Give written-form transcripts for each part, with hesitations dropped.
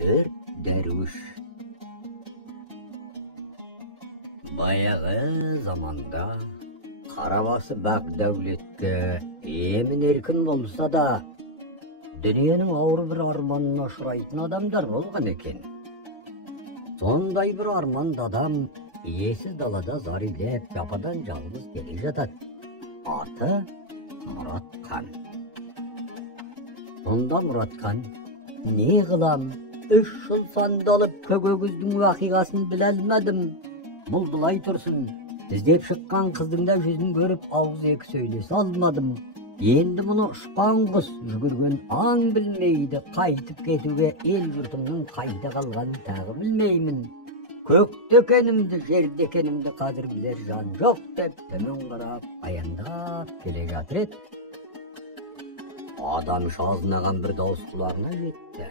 Төрт дәруіш. Баяғы заманда қарабасы бақ дәулетке емін еркін болса да, дүниенің ауыр бір арманына ұшырайтын адамдар болған екен. Сондай бір арманды адам иесіз далада зар илеп, жападан жалғыз келе жатады. Аты Мұратхан. Сонда Мұратхан, не қылам, 3 жыл сандалып көкөгіздің уақиғасын біле алмадым. Бұлдылай тұрсын, іздеп шыққан қыздың да жүзін көріп, ауыз екі сөйлесе алмадым. Енді мұны ұшқан құс жүгірген аң білмейді, қайтып кетуге ел жұртымның қайда қалғанын тағы білмеймін. Көкте екенімді, жерде екенімді қазір білер жан жоқ деп, төмен қарап, аяңдап келе жатыр еді. Адам шазынаған бір дауыс құлағына жетті.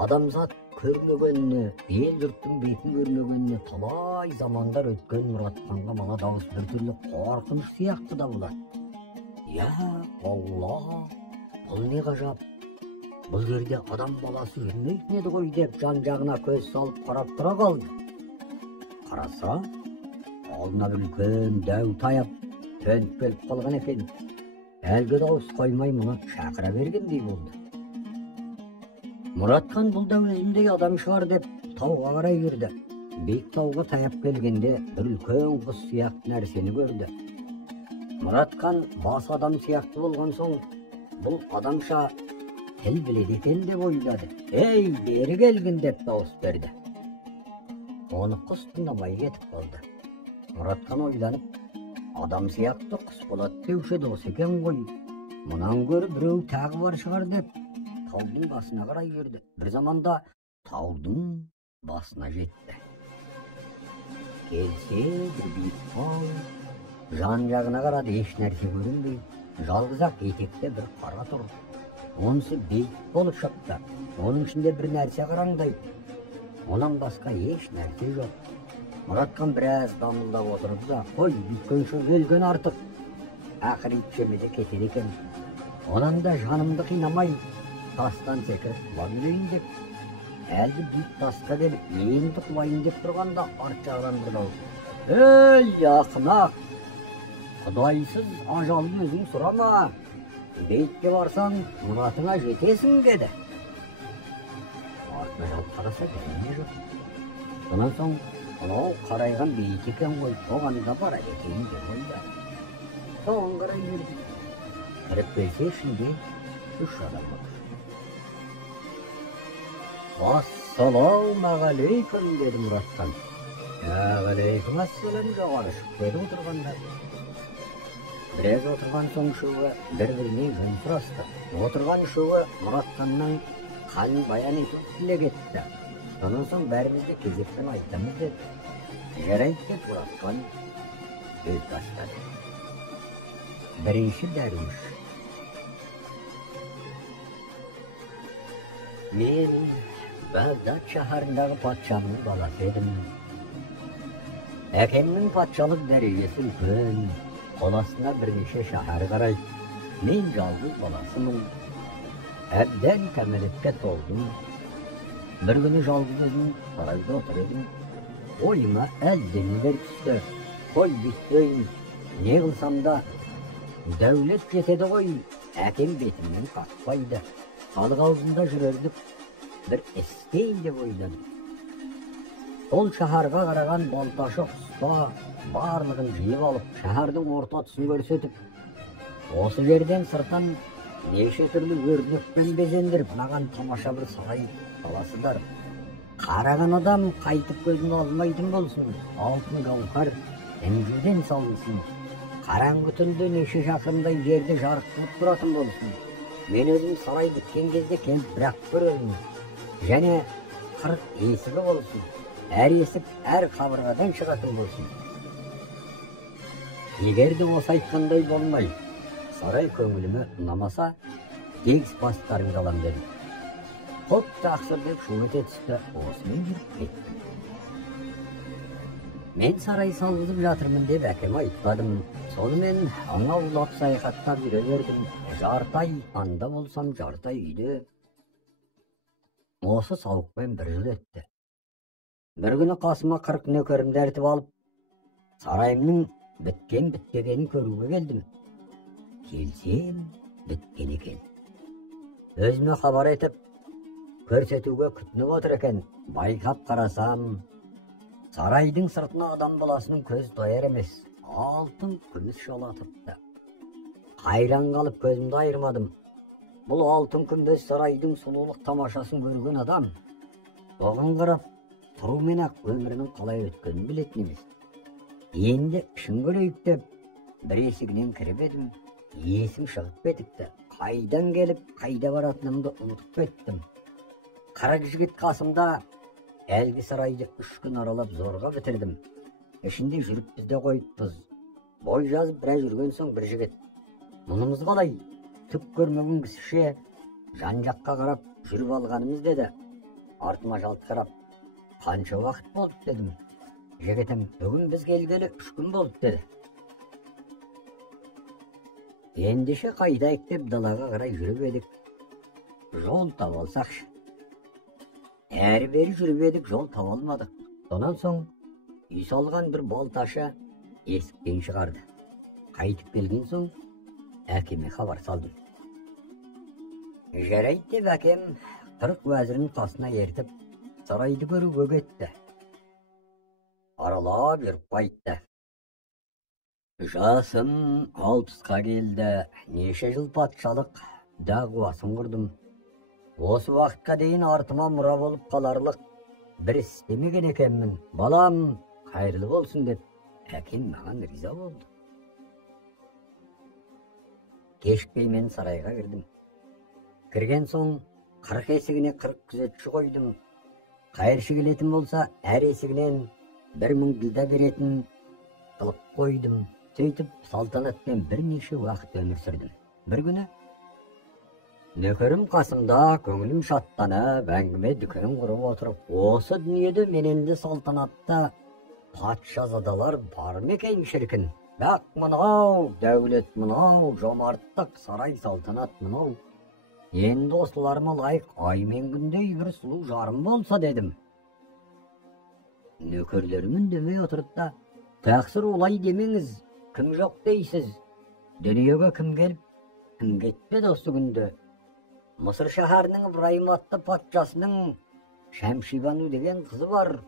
Адамзат көрмегеніне, ел жұрттың бетін көрмегеніне талай замандар өткен Мұратханға мына дауыс біртүрлі қорқыныш сияқты да болады. Я Алла, бұл не ғажап? Бұл жерде адам баласы жүрмейтін еді ғой деп жан-жағына көз салып қарап тұра қалды. Қараса, алдына бір үлкен дәу таяп төніп келіп қалған екен. Әлгі дауыс қоймай мұны шақыра бергендей болды. Мұратхан бұл дәу өзіндей адам шығар деп тауға қарай жүрді. Биік тауға таяп келгенде бір үлкен құс сияқты нәрсені көрді. Мұратхан бас адам сияқты болған соң, бұл адамша тіл біледі екен деп ойлады. Ей, бері келгін деп дауыс берді. Оны құс тыңдамай кетіп қалды. Мұратхан ойланып, адам сияқты құс болады деуші дос екен ғой. Мұнан гөрі біреу тағы бар шығар деп, таудың басына қарай жүрді. Бір заманда таудың басына жетті. Келсе бір биік тау, жан-жағына қарады, еш нәрсе көрінбей, жалғыз-ақ етекте бір қара тұр. Онысы бейт болып шықты. Оның ішінде бір нәрсе қараңдайды. Онан басқа еш нәрсе жоқ. Мұратхан біраз дамылдап отырып та, қой, бүткенше өлген артық. Ақыры итшемеде кетер екен. Онан да жанымды қинамай, тастан секіріп құлап өлейін деп, әлгі биік тасқа келіп, енді құлайын деп тұрғанда арт жағынан бір дауыс. Ей, ақымақ! Құдайсыз ажалын өзің сұрама. Бейтке барсаң, мұратыңа жетесің, деді. Артына жалып қараса, дәне жоқ. Сонан соң, анау қарайған бейт екен ғой, оған да бара кетейін деп ойлады. Соған қарай жүрді. Кіріп келсе ішінде 3 адам бар. Ассалаумағалейкум, деді Мұратхан. Ағалейкум ассалам, жоғары шық деді отырғандар. Біраз отырған соң үшеуі бір-біріне жөн сұрасты. Отырған үшеуі Мұратханнан халін баян етіп тіле кетті. Сонан соң бәрімізді кезектен айтамыз деді. Жарайды деп Мұратхан сөз бастады. Бірінші дәруіш. Мен Бағдат шаһарындағы патшаның баласы едім. Әкемнің патшалық дәрежесі үлкен. Қоласына бірнеше шаһар қарайды. Мен жалғыз баласымын. Әбден кәмелетке толдым. Бір күні жалғыз өзім сарайда отыр едім. Ойыма әлденелер түсті. Қой бүйтпейін, не қылсам да дәулет жетеді ғой. Әкем бетімнен қақпайды. Халық аузында жүрердік, бір істейін деп ойладым. Ол шаһарға қараған балташы құспа барлығын жиып алып, шаһардың орта тұсын көрсетіп, осы жерден сыртан неше түрлі өрнекпен безендіріп, маған тамаша бір сарай саласыдар. Қараған адам қайтып көзін алмайтын болсын, алтын гауһар інжуден салынсын. Қараңғы түнде неше шақырымдай жерде жарық қылып тұратын болсын. Мен өзім сарай біткен кезде келіп бірақ көремін. Және 40 есігі болсын. Әр есік әр қабырғадан шығатын болсын. Егер де осы айтқандай болмай, сарай көңіліме ұнамаса, тегіс бастарыңды алам дедім. Құп тақсыр деп шу ете түсті, осымен жүріп кеттім. Мен сарай салғызып жатырмын деп әкем айтпадым. Сонымен аулап саяхаттап жүре бердім. Жарты ай анда болсам, жарты ай үйде. Осы сауықпен бір жыл өтті. Bir күні қасыма 40 нөкерімді ертіп алып, сарайымның біткен-бітпегенін көруге келдім. Келсем, біткен екен. Өзіме хабар етіп, көрсетуге күтініп отыр екен. Байқап қарасам, сарайдың сыртына адам баласының көз дояр емес, алтын күміс шала тұрыпты. Қайран қалып көзімді айырмадым. Бұл алтын күмбез сарайдың сұлулық тамашасын көрген адам. Оған қарап, тұрумен-ақ өмірінің қалай өткенін білетін емес. Енді ішін көрейік деп, бір есігінен кіріп едім. Есім шығып кетіпті. Қайдан келіп, қайда баратынымды ұмытып кеттім. Қырық жігіт қасымда, әлгі сарайды 3 күн аралап зорға бітірдім. Ішінде жүріп бізде қойыппыз. Бой жазып біраз жүрген соң бір жігіт: "Мұнымыз қалай? Түк көрмеген кісіше жан-жаққа қарап жүріп алғанымыз" деді. Артыма жалт қарап: "Қанша уақыт болды?" дедім. Жігітім: "Бүгін біз келгелі 3 күн болды" деді. Ендеше қайдайық деп далаға қарай жүріп едік. Жол таба алсақшы. Әрі-бері жүріп едік, жол таба алмадық. Сонан соң үй салған бір балташы есіктен шығарды. Қайтып келген соң әкеме хабар салдым. Жарайды деп әкем 40 уәзірін қасына ертіп, сарайды көруге кетті. Аралап жүріп қайтты. Жасым 60-қа келді. Неше жыл патшалық дағуасын құрдым. Осы уақытқа дейін артыма мұра болып қаларлық бір істемеген екенмін. Балам қайырлы болсын деп әкем маған риза болды. Кешікпей мен сарайға кірдім. Кірген соң 40 есігіне 40 күзетші қойдым. Қайыршы келетін болса, әр есігінен 1000 ділда беретін қылып қойдым. Сөйтіп, салтанатпен бірнеше уақыт өмір сүрдім. Бір күні нөкерім қасымда, көңілім шаттанып, әңгіме дүкен құрып отырып, осы дүниеде мененді салтанатта патшазадалар бар ма екен шіркін? Бақ мынау, дәулет мынау, жомарттық, сарай салтанат мынау. Енді осыларыма лайық ай мен күндей бір сұлу жарым болса дедім. Нөкерлерім үндемей отырып та: "Тақсыр олай демеңіз, кім жоқ дейсіз? Дүниеге кім келіп, кім кетпеді осы күнде? Мысыр шаһарының Ибраим атты патшасының Шәмшибану деген қызы бар.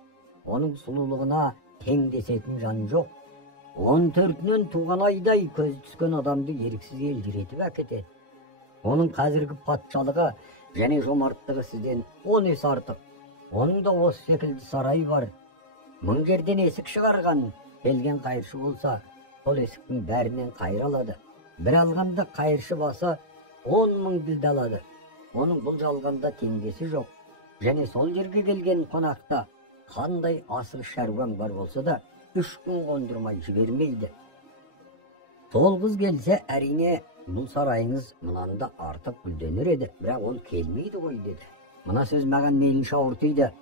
Оның сұлулығына теңдесетін жан жоқ. 14-нен туған айдай көз түскен адамды еріксіз елжіретіп әкетеді. Оның қазіргі патшалығы және жомарттығы сізден 10 есе артық. Оның да осы секілді сарай бар. 1000 жерден есік шығарған. Келген қайыршы болса, сол есіктің бәрінен қайыр алады. Бір алғанда қайыршы басы 10.000 ділді алады. Оның бұл жалғанда теңдесі жоқ. Және сол жерге келген қонақта қандай асыл шаруаң бар болса да 3 күн қондырмай жібермейді. Сол қыз келсе, әрине бұл сарайыңыз мұнанда артық гүлденер еді, бірақ ол келмейді ғой деді. Мына сөз маған мейлінше ауыртыйды.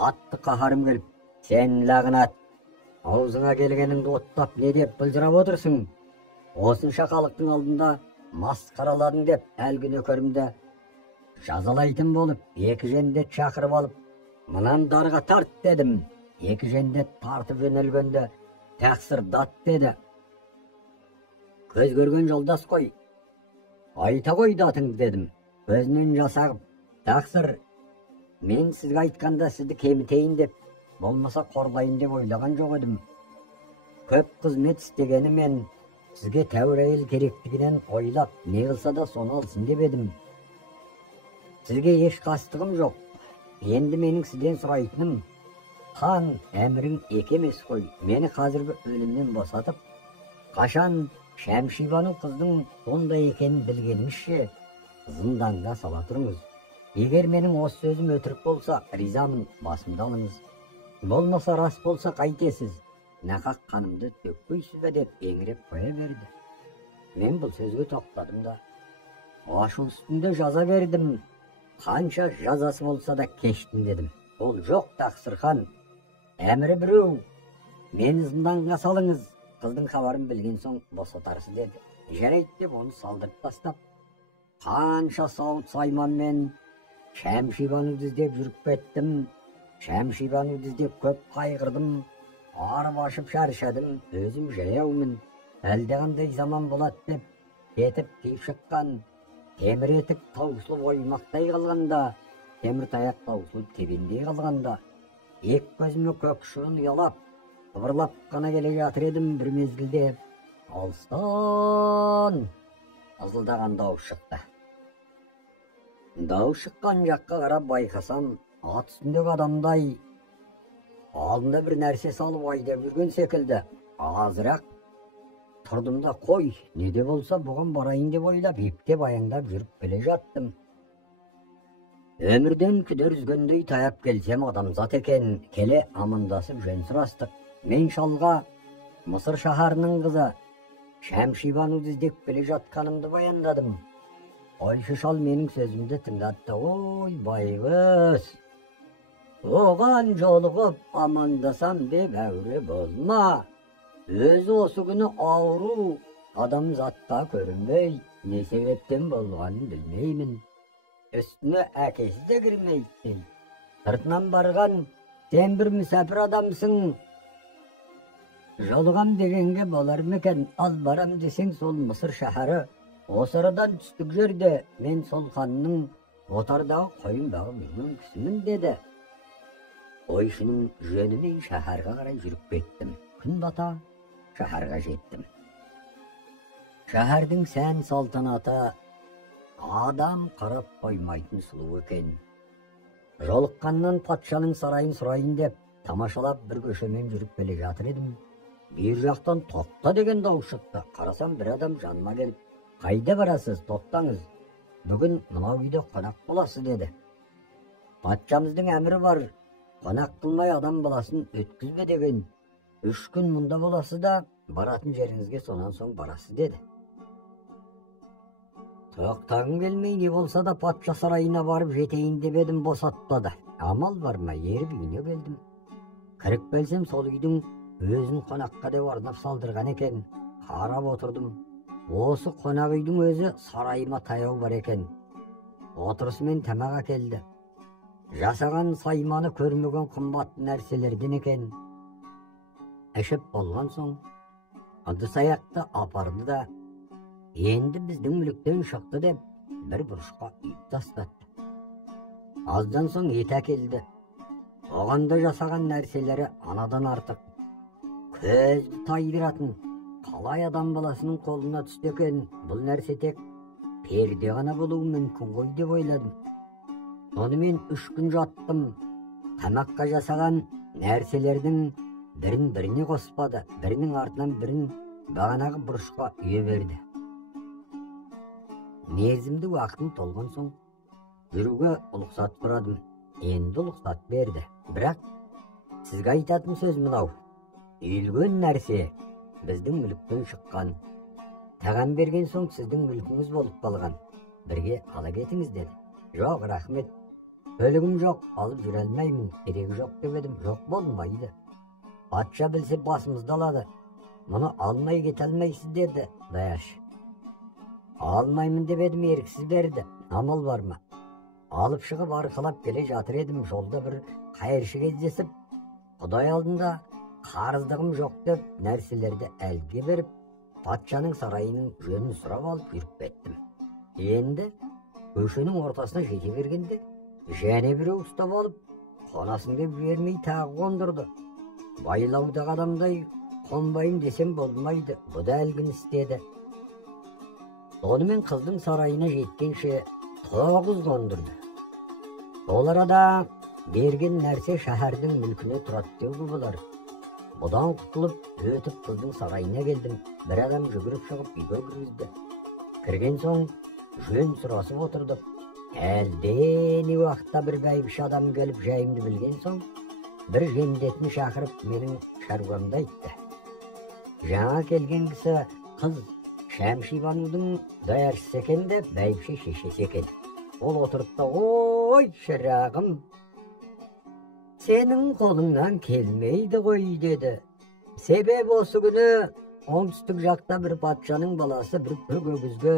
Қатты қаһарым келіп: "Сен лағнат, аузыңа келгеніңді оттап не деп былжырап отырсың? Осынша халықтың алдында масқараладың" деп әлгі нөкерімді жазалайтын болып, 2 жендет шақырып алып, "Мынан дарға тарт" дедім. 2 жендет тартып жөнелгенде тақсыр дат деді: "Көз көрген жолдас қой, айта қой датыңды" дедім. Көзінен жас ағып: "Тақсыр, мен сізге айтқанда сізді кемітейін деп, болмаса қорлайын деп ойлаған жоқ едім. Көп қызмет істегені мен сізге тәуір әйел керектігінен ойлап, не қылса да соны алсын деп едім. Сізге еш қастығым жоқ. Енді менің сізден сұрайтыным, хан әмірің емес қой. Мені қазіргі өлімнен босатып, қашан Шәмшибану қыздың ондай екенін білгеніңізше зынданға сала тұрыңыз. Егер менің осы сөзім өтірік болса, ризамын, басымды алыңыз. Болмаса рас болса қайтесіз. Нақақ қанымды төкпейсіз бе" деп еңіреп қоя берді. Мен бұл сөзге тоқтадым да ашу үстінде жаза бердім. Қанша жазасы болса да кештім дедім. "Ол жоқ тақсыр хан, әмірі біреу. Мені зынданға салыңыз. Қыздың хабарын білген соң босатарсыз" деді. Жарайды деп оны салдырып тастап, қанша сауыт сайманмен Şemşibanı іздеп жүріп кеттім. Şemşibanı іздеп көп қайғырдым. Арып ашып шаршадым. Өзім жаяумын. Әлдеқандай заман болады деп кетіп киіп шыққан. Темір етік таусылып оймақтай қалғанда, темір таяқ таусылып тебендей қалғанда, ек көзіме көк шуын ұялап, қыбырлап қана келе жатыр едім бір мезгілде. Алыстан ызылдаған дауыс шықты. Дауыс шыққан жаққа қарап байқасам, ат үстіндегі адамдай алдында бір нәрсе салып айдап жүрген секілді. Азырақ тұрдым да қой, не де болса бұған барайын деп ойлап, ептеп аяңдап жүріп келе жаттым. Өмірден күдер үзгендей таяп келсем адамзат екен, келе амандасып жөн сұрастық. Мен шалға Мысыр шаһарының қызы Шәмшибаны іздеп келе жатқанымды баяндадым. Қойшы шал менің сөзімді тыңдатты. Ой, байғыз, оған жолығып амандасам деп әуре болма. Өзі осы күні ауру, адамзатқа көрінбей, не себептен болғанын білмеймін. Үстіне әкесі де кірмейді. Сыртынан барған, сен бір мүсәпір адамсың. Жолығам дегенге болар мекен, ал барам десең сол Мысыр шаһары. Осы арадан түстік жерде мен сол ханның отардағы қойын бағып жүрген кісімін деді. Қойшының жөнімен шаһарға қарай жүріп кеттім. Күн бата шаһарға жеттім. Шаһардың сән салтанаты адам қарап қоймайтын сұлу екен. Жолыққаннан патшаның сарайын сұрайын деп тамашалап бір көшемен жүріп келе жатыр едім. Bir жақтан тоқта деген дауыс шықты. Қарасам бір адам жаныма келіп, қайда барасыз, тоқтаңыз, бүгін мынау үйде қонақ боласыз деді. Патшамыздың әмірі бар, қонақ қылмай адам баласын өткізбе деген. 3 күн мұнда боласыз да, баратын жеріңізге сонан соң барасыз деді. Тоқтағым келмей не болса да патша сарайына барып жетейін деп едім, босатпады. Амал бар ма, еріп үйіне келдім. Кіріп келсем сол үйдің өзін қонаққа деп арнап салдырған екен. Қарап отырдым. Осы қонақ үйдің өзі сарайыма таяу бар екен. Отырысымен тамақ әкелді. Жасаған сайманы көрмеген қымбатты нәрселерден екен. Ішіп болған соң, ыдыс аяқты апарды да, енді біздің мүліктен шықты деп бір бұрышқа үйіп тастатты. Аздан соң ет әкелді. Оғанда жасаған нәрселері анадан артық. Көзді тайдыратын, қалай адам баласының қолына түсті екен, бұл нәрсе тек перде ғана болуы мүмкін ғой деп ойладым. Сонымен 3 күн жаттым. Тамаққа жасаған нәрселердің бірін біріне қоспады, бірінің артынан бірін бағанағы бұрышқа үйе берді. Мерзімді уақытым толған соң жүруге ұлықсат сұрадым. Енді ұлықсат берді. Бірақ сізге айтатын сөз мынау. Үйілген нәрсе біздің мүліктен шыққан. Тағам берген соң сіздің мүлкіңіз болып қалған. Бірге ала кетіңіз деді. Жоқ, рахмет. Бөлігім жоқ, алып жүре алмаймын. Керегі жоқ деп едім. Жоқ, болмайды. Патша білсе басымызды алады. Мұны алмай кете алмайсыз деді Даяш. Алмаймын деп едім, еріксіз берді. Амал бар ма? Алып шығып арқалап келе жатыр едім. Жолда бір қайыршы кездесіп, Құдай алдында қарыздығым жоқ деп нәрселерді әлге беріп, патшаның сарайының жөнін сұрап алып жүріп кеттім. Енді көшенің ортасына жете бергенде, және біреу ұстап алып, қонасын деп бермей тағы қондырды. Байлаудағы адамдай қонбайым десем болмайды, бұл да әлгін істеді. Сонымен қыздың сарайына жеткенше 9 қондырды. Ол арада берген нәрсе шәһәрдің мүлкіне тұрады деуге болар. Бұдан құтылып өтіп қыздың сарайына келдім. Бір адам жүгіріп шығып үйге кіргізді. Кірген соң жөн сұрасып отырдық. Әлден уақытта бір бәйбіше адам келіп жайымды білген соң, бір жендетін шақырып менің шаруамды айтты. Жаңа келген кісі қыз Шәмшибанудың даяршысы екен де бәйбіше шешесі екен. Ол отырып та, ой шырағым, сенің қолыңнан келмейді ғой деді. Себеп осы күні оңтүстік жақта бір патшаның баласы бір көк өгізге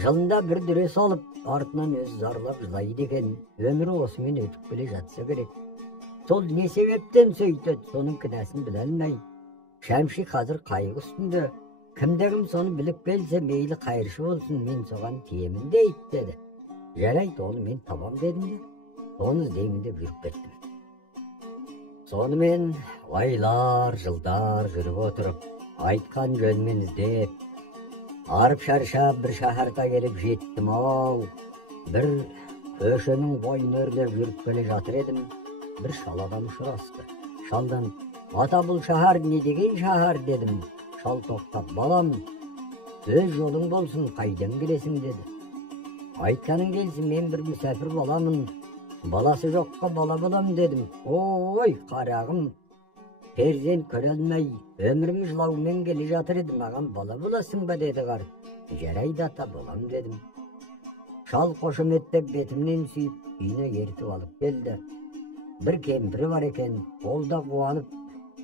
жылында бір дүре салып, артынан өз зарлап жылайды екен. Өмірі осымен өтіп келе жатса керек. Сол не себептен сөйтеді, соның кінәсін біле алмай. Шәмші қазір қайғы үстінде. Кімде-кім соны біліп келсе, мейлі қайыршы болсын, мен соған тиемін дейді деді. Жарайды, оны мен табам дедім де, оны іздеймін деп жүріп кеттім. Сонымен айлар, жылдар жүріп отырып, айтқан жөнмен іздеп, арып шаршап бір шаһарға келіп жеттім ау. Бір көшенің бойын өрлеп жүріп келе жатыр едім, бір шал адам ұшырасты. Шалдан, ата бұл шаһар не деген шаһар дедім. Шал тоқтап, балам, өз жолың болсын, қайдан келесің деді. Айтқаның келсін, мен бір мүсәпір боламын, баласы жоққа бала болам дедім. Ой, қарағым, перзент көре алмай, өмірім жылаумен келе жатыр еді, маған бала боласың ба деді қарт. Жарайды ата, болам дедім. Шал қошеметтеп бетімнен сүйіп, үйіне ертіп алып келді. Бір кемпірі бар екен, ол да қуанып,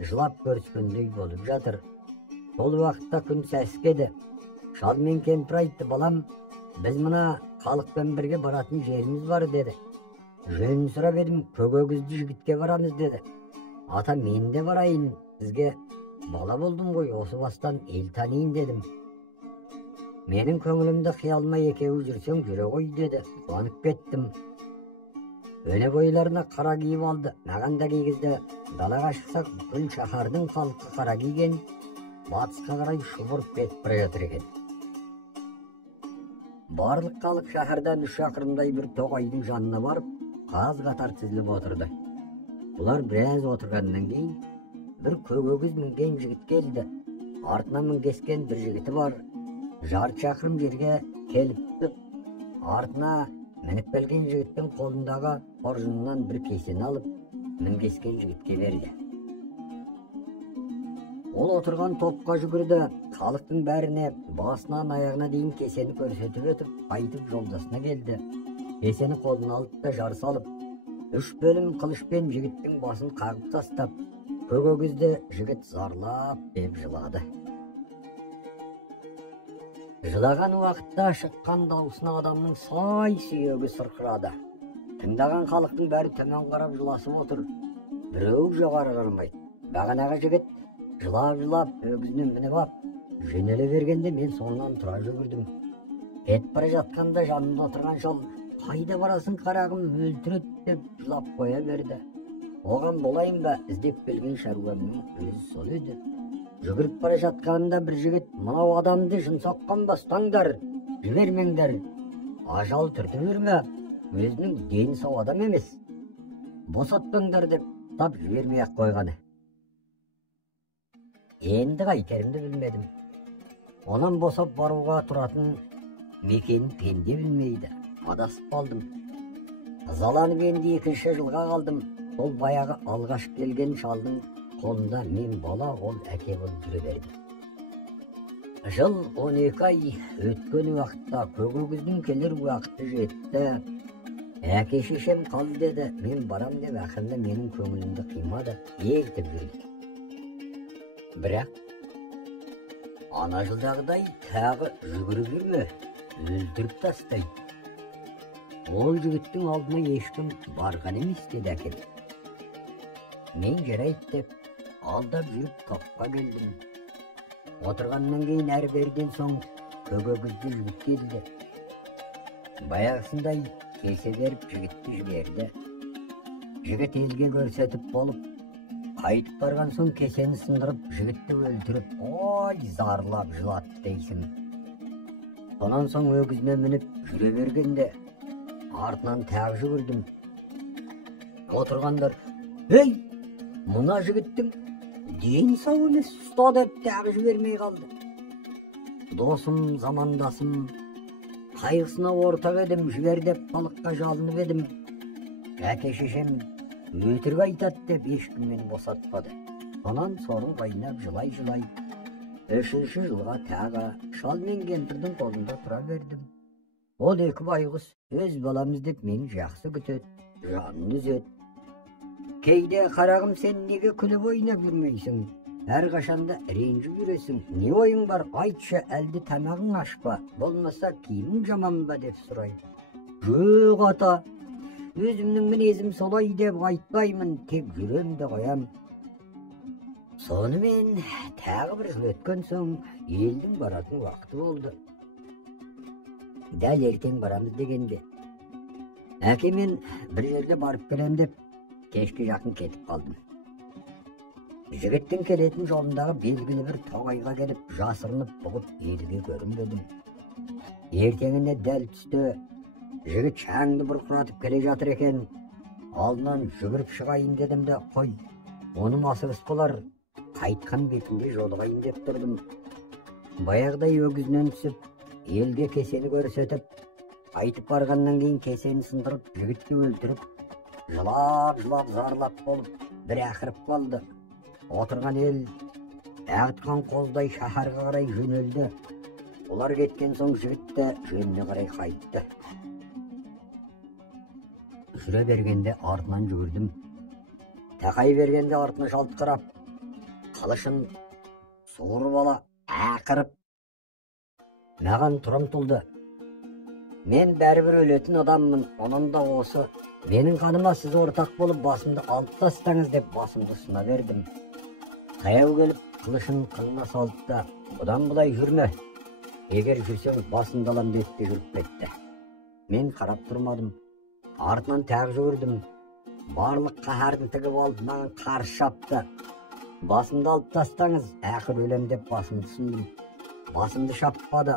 жылап көріскендей болып жатыр. Сол уақытта күн сәскеді. Шал мен кемпір айтты, балам, біз мына халықпен бірге баратын жеріміз бар деді. Жөнін сұрап едім, Көгөгізді жігітке барамыз деді. Ата, мен де барайын, сізге бала болдым ғой, осы бастан ел танайын дедім. Менің көңілімді қиялма екеуі жүрсең жүре ғой деді. Қуанып кеттім. Өне бойларына қара киіп алды. Маған да кигізді. Далаға шықсақ, бүкіл шаһардың халқы қара киген, батысқа қарай шұбырып кетіп бара жатыр екен. Барлық халық шаһардан 3 шақырымдай бір тоғайдың жанына барып, қаз қатар тізіліп отырды. Бұлар біраз отырғаннан кейін бір Көгөгіз мінген жігіт келді. Артына мінгескен бір жігіті бар. Жарты шақырым жерге келіпті. Артына мініп келген жігіттің қолындағы қоржынынан бір кесені алып, мінгескен жігітке берді. Ол отырған топқа жүгірді. Халықтың бәріне басынан аяғына дейін кесені көрсетіп өтіп, қайтып жолдасына келді. Кесені қолына алып та жар салып, 3 бөлім қылышпен жігіттің басын қағып тастап, Көгөгізді жігіт зарлап деп жылады. Жылаған уақытта шыққан даусына адамның сай сүйегі сырқырады. Тыңдаған халықтың бәрі төмен қарап жыласып отыр. Біреу жоғары қарамайды. Бағанағы жігіт жылап өгізіне мініп ап, жөнеле бергенде мен соңынан тұра жүгірдім. Кетіп бара жатқанда жанымда отырған шал, қайда барасың қарағым, өлтірет деп жылап қоя берді. Оған болайын ба, іздеп келген шаруамның өзі сол еді. Жүгіріп бара жатқанында бір жігіт, мынау адамды жын соққан бастаңдар, жібермеңдер, ажал түртіп жүрме, өзінің дені сау адам емес, босатпаңдар деп тап жібермей ақ қойғаны. Енді қайтерімді білмедім. Онан босап баруға тұратын мекенін пенде білмейді. Адасып қалдым. Ызаланып енді 2-ші жылға қалдым. Сол баяғы алғаш келген шалдың қолында мен бала, ол әке болып жүре берді. Жыл 12 ай өткен уақытта Көгөгіздің келер уақыты жетті. Әке шешем қалды деді. Мен барам деп ақырында менің көңілімді қимады, ертіп жүрді. Бірақ ана жылдағыдай тағы жүгіріп жүрме, өлтіріп тастайды. Ол жігіттің алдына ешкім барған емес деді әкем. Мен жарайды деп алдап жүріп топқа келдім. Отырғаннан кейін әрі-берден соң Көгөгізді жігіт келді. Баяғысындай кесе беріп жігітті жіберді. Жігіт елге көрсетіп болып, қайтып барған соң кесені сындырып, жігітті өлтіріп, ой, зарлап жылатты дейсің. Сонан соң өгізіне мініп жүре бергенде артынан тағы жүгірдім. Отырғандар, ей, мына жігіттің дені сау емес, ұста деп тағы жібермей қалды. Досым, замандасым, қайғысына ортақ едім, жібер деп балыққа жалынып едім. Әке шешем өтірік айтады деп ешкім мені босатпады. Сонан соның қайнап жылай-жылай 3-ші жылға тағы шал мен кемпірдің қолында тұра бердім. Ол 2 байғұс өз баламыз деп мені жақсы күтеді, жанын үзеді. Кейде қарағым, сен неге күліп ойнап жүрмейсің? Әрқашанда ренжіп жүресің. Не ойың бар? Айтшы, әлде тамағың аш па? Болмаса киімің жаман ба деп сұрайды. Жоқ ата, өзімнің мінезім солай деп айтпаймын, тек жүремді қоям. Сонымен тағы бір жыл өткен соң елдің баратын уақыты болды. Дәл ертең барамыз дегенде әкемен бір жерге барып келем деп кешке жақын кетіп қалдым. Жігіттің келетін жолындағы белгілі бір тоғайға келіп жасырынып бұғып елге көрінбедім. Ертеңіне дәл түсте жігіт шаңды бұрқыратып келе жатыр екен. Алдынан жүгіріп шығайын дедім де, қой, оның асығыс болар, қайтқан бетінде жолығайын деп тұрдым. Баяғыдай өгізінен түсіп, елге кесені көрсетіп, айтып барғаннан кейін кесені сындырып, жігітті өлтіріп, жылап зарлап болып, бір ақырып қалды. Отырған ел ағытқан қоздай шаһарға қарай жөнелді. Олар кеткен соң жігітті жөніне қарай қайтты. Жүре бергенде артынан жүгірдім. Тақай бергенде артына жалт қарап, қылышын суырып ала ақырып маған тұрым тұлды. Мен бәрібір өлетін адаммын, оның да осы. Менің қаныма сіз ортақ болып басымды алып тастаңыз деп басымды ұсына бердім. Таяу келіп қылышын қынына салды да, бұдан бұлай жүрме. Егер жүрсең басымды алам деді де жүріп кетті. Мен қарап тұрмадым. Артынан тағы жүгірдім. Барлық қаһарын тігіп алып маған қарсы шапты. Басымды алып тастаңыз, ақыр өлем деп басымды ұсындым. Басымды шаппады.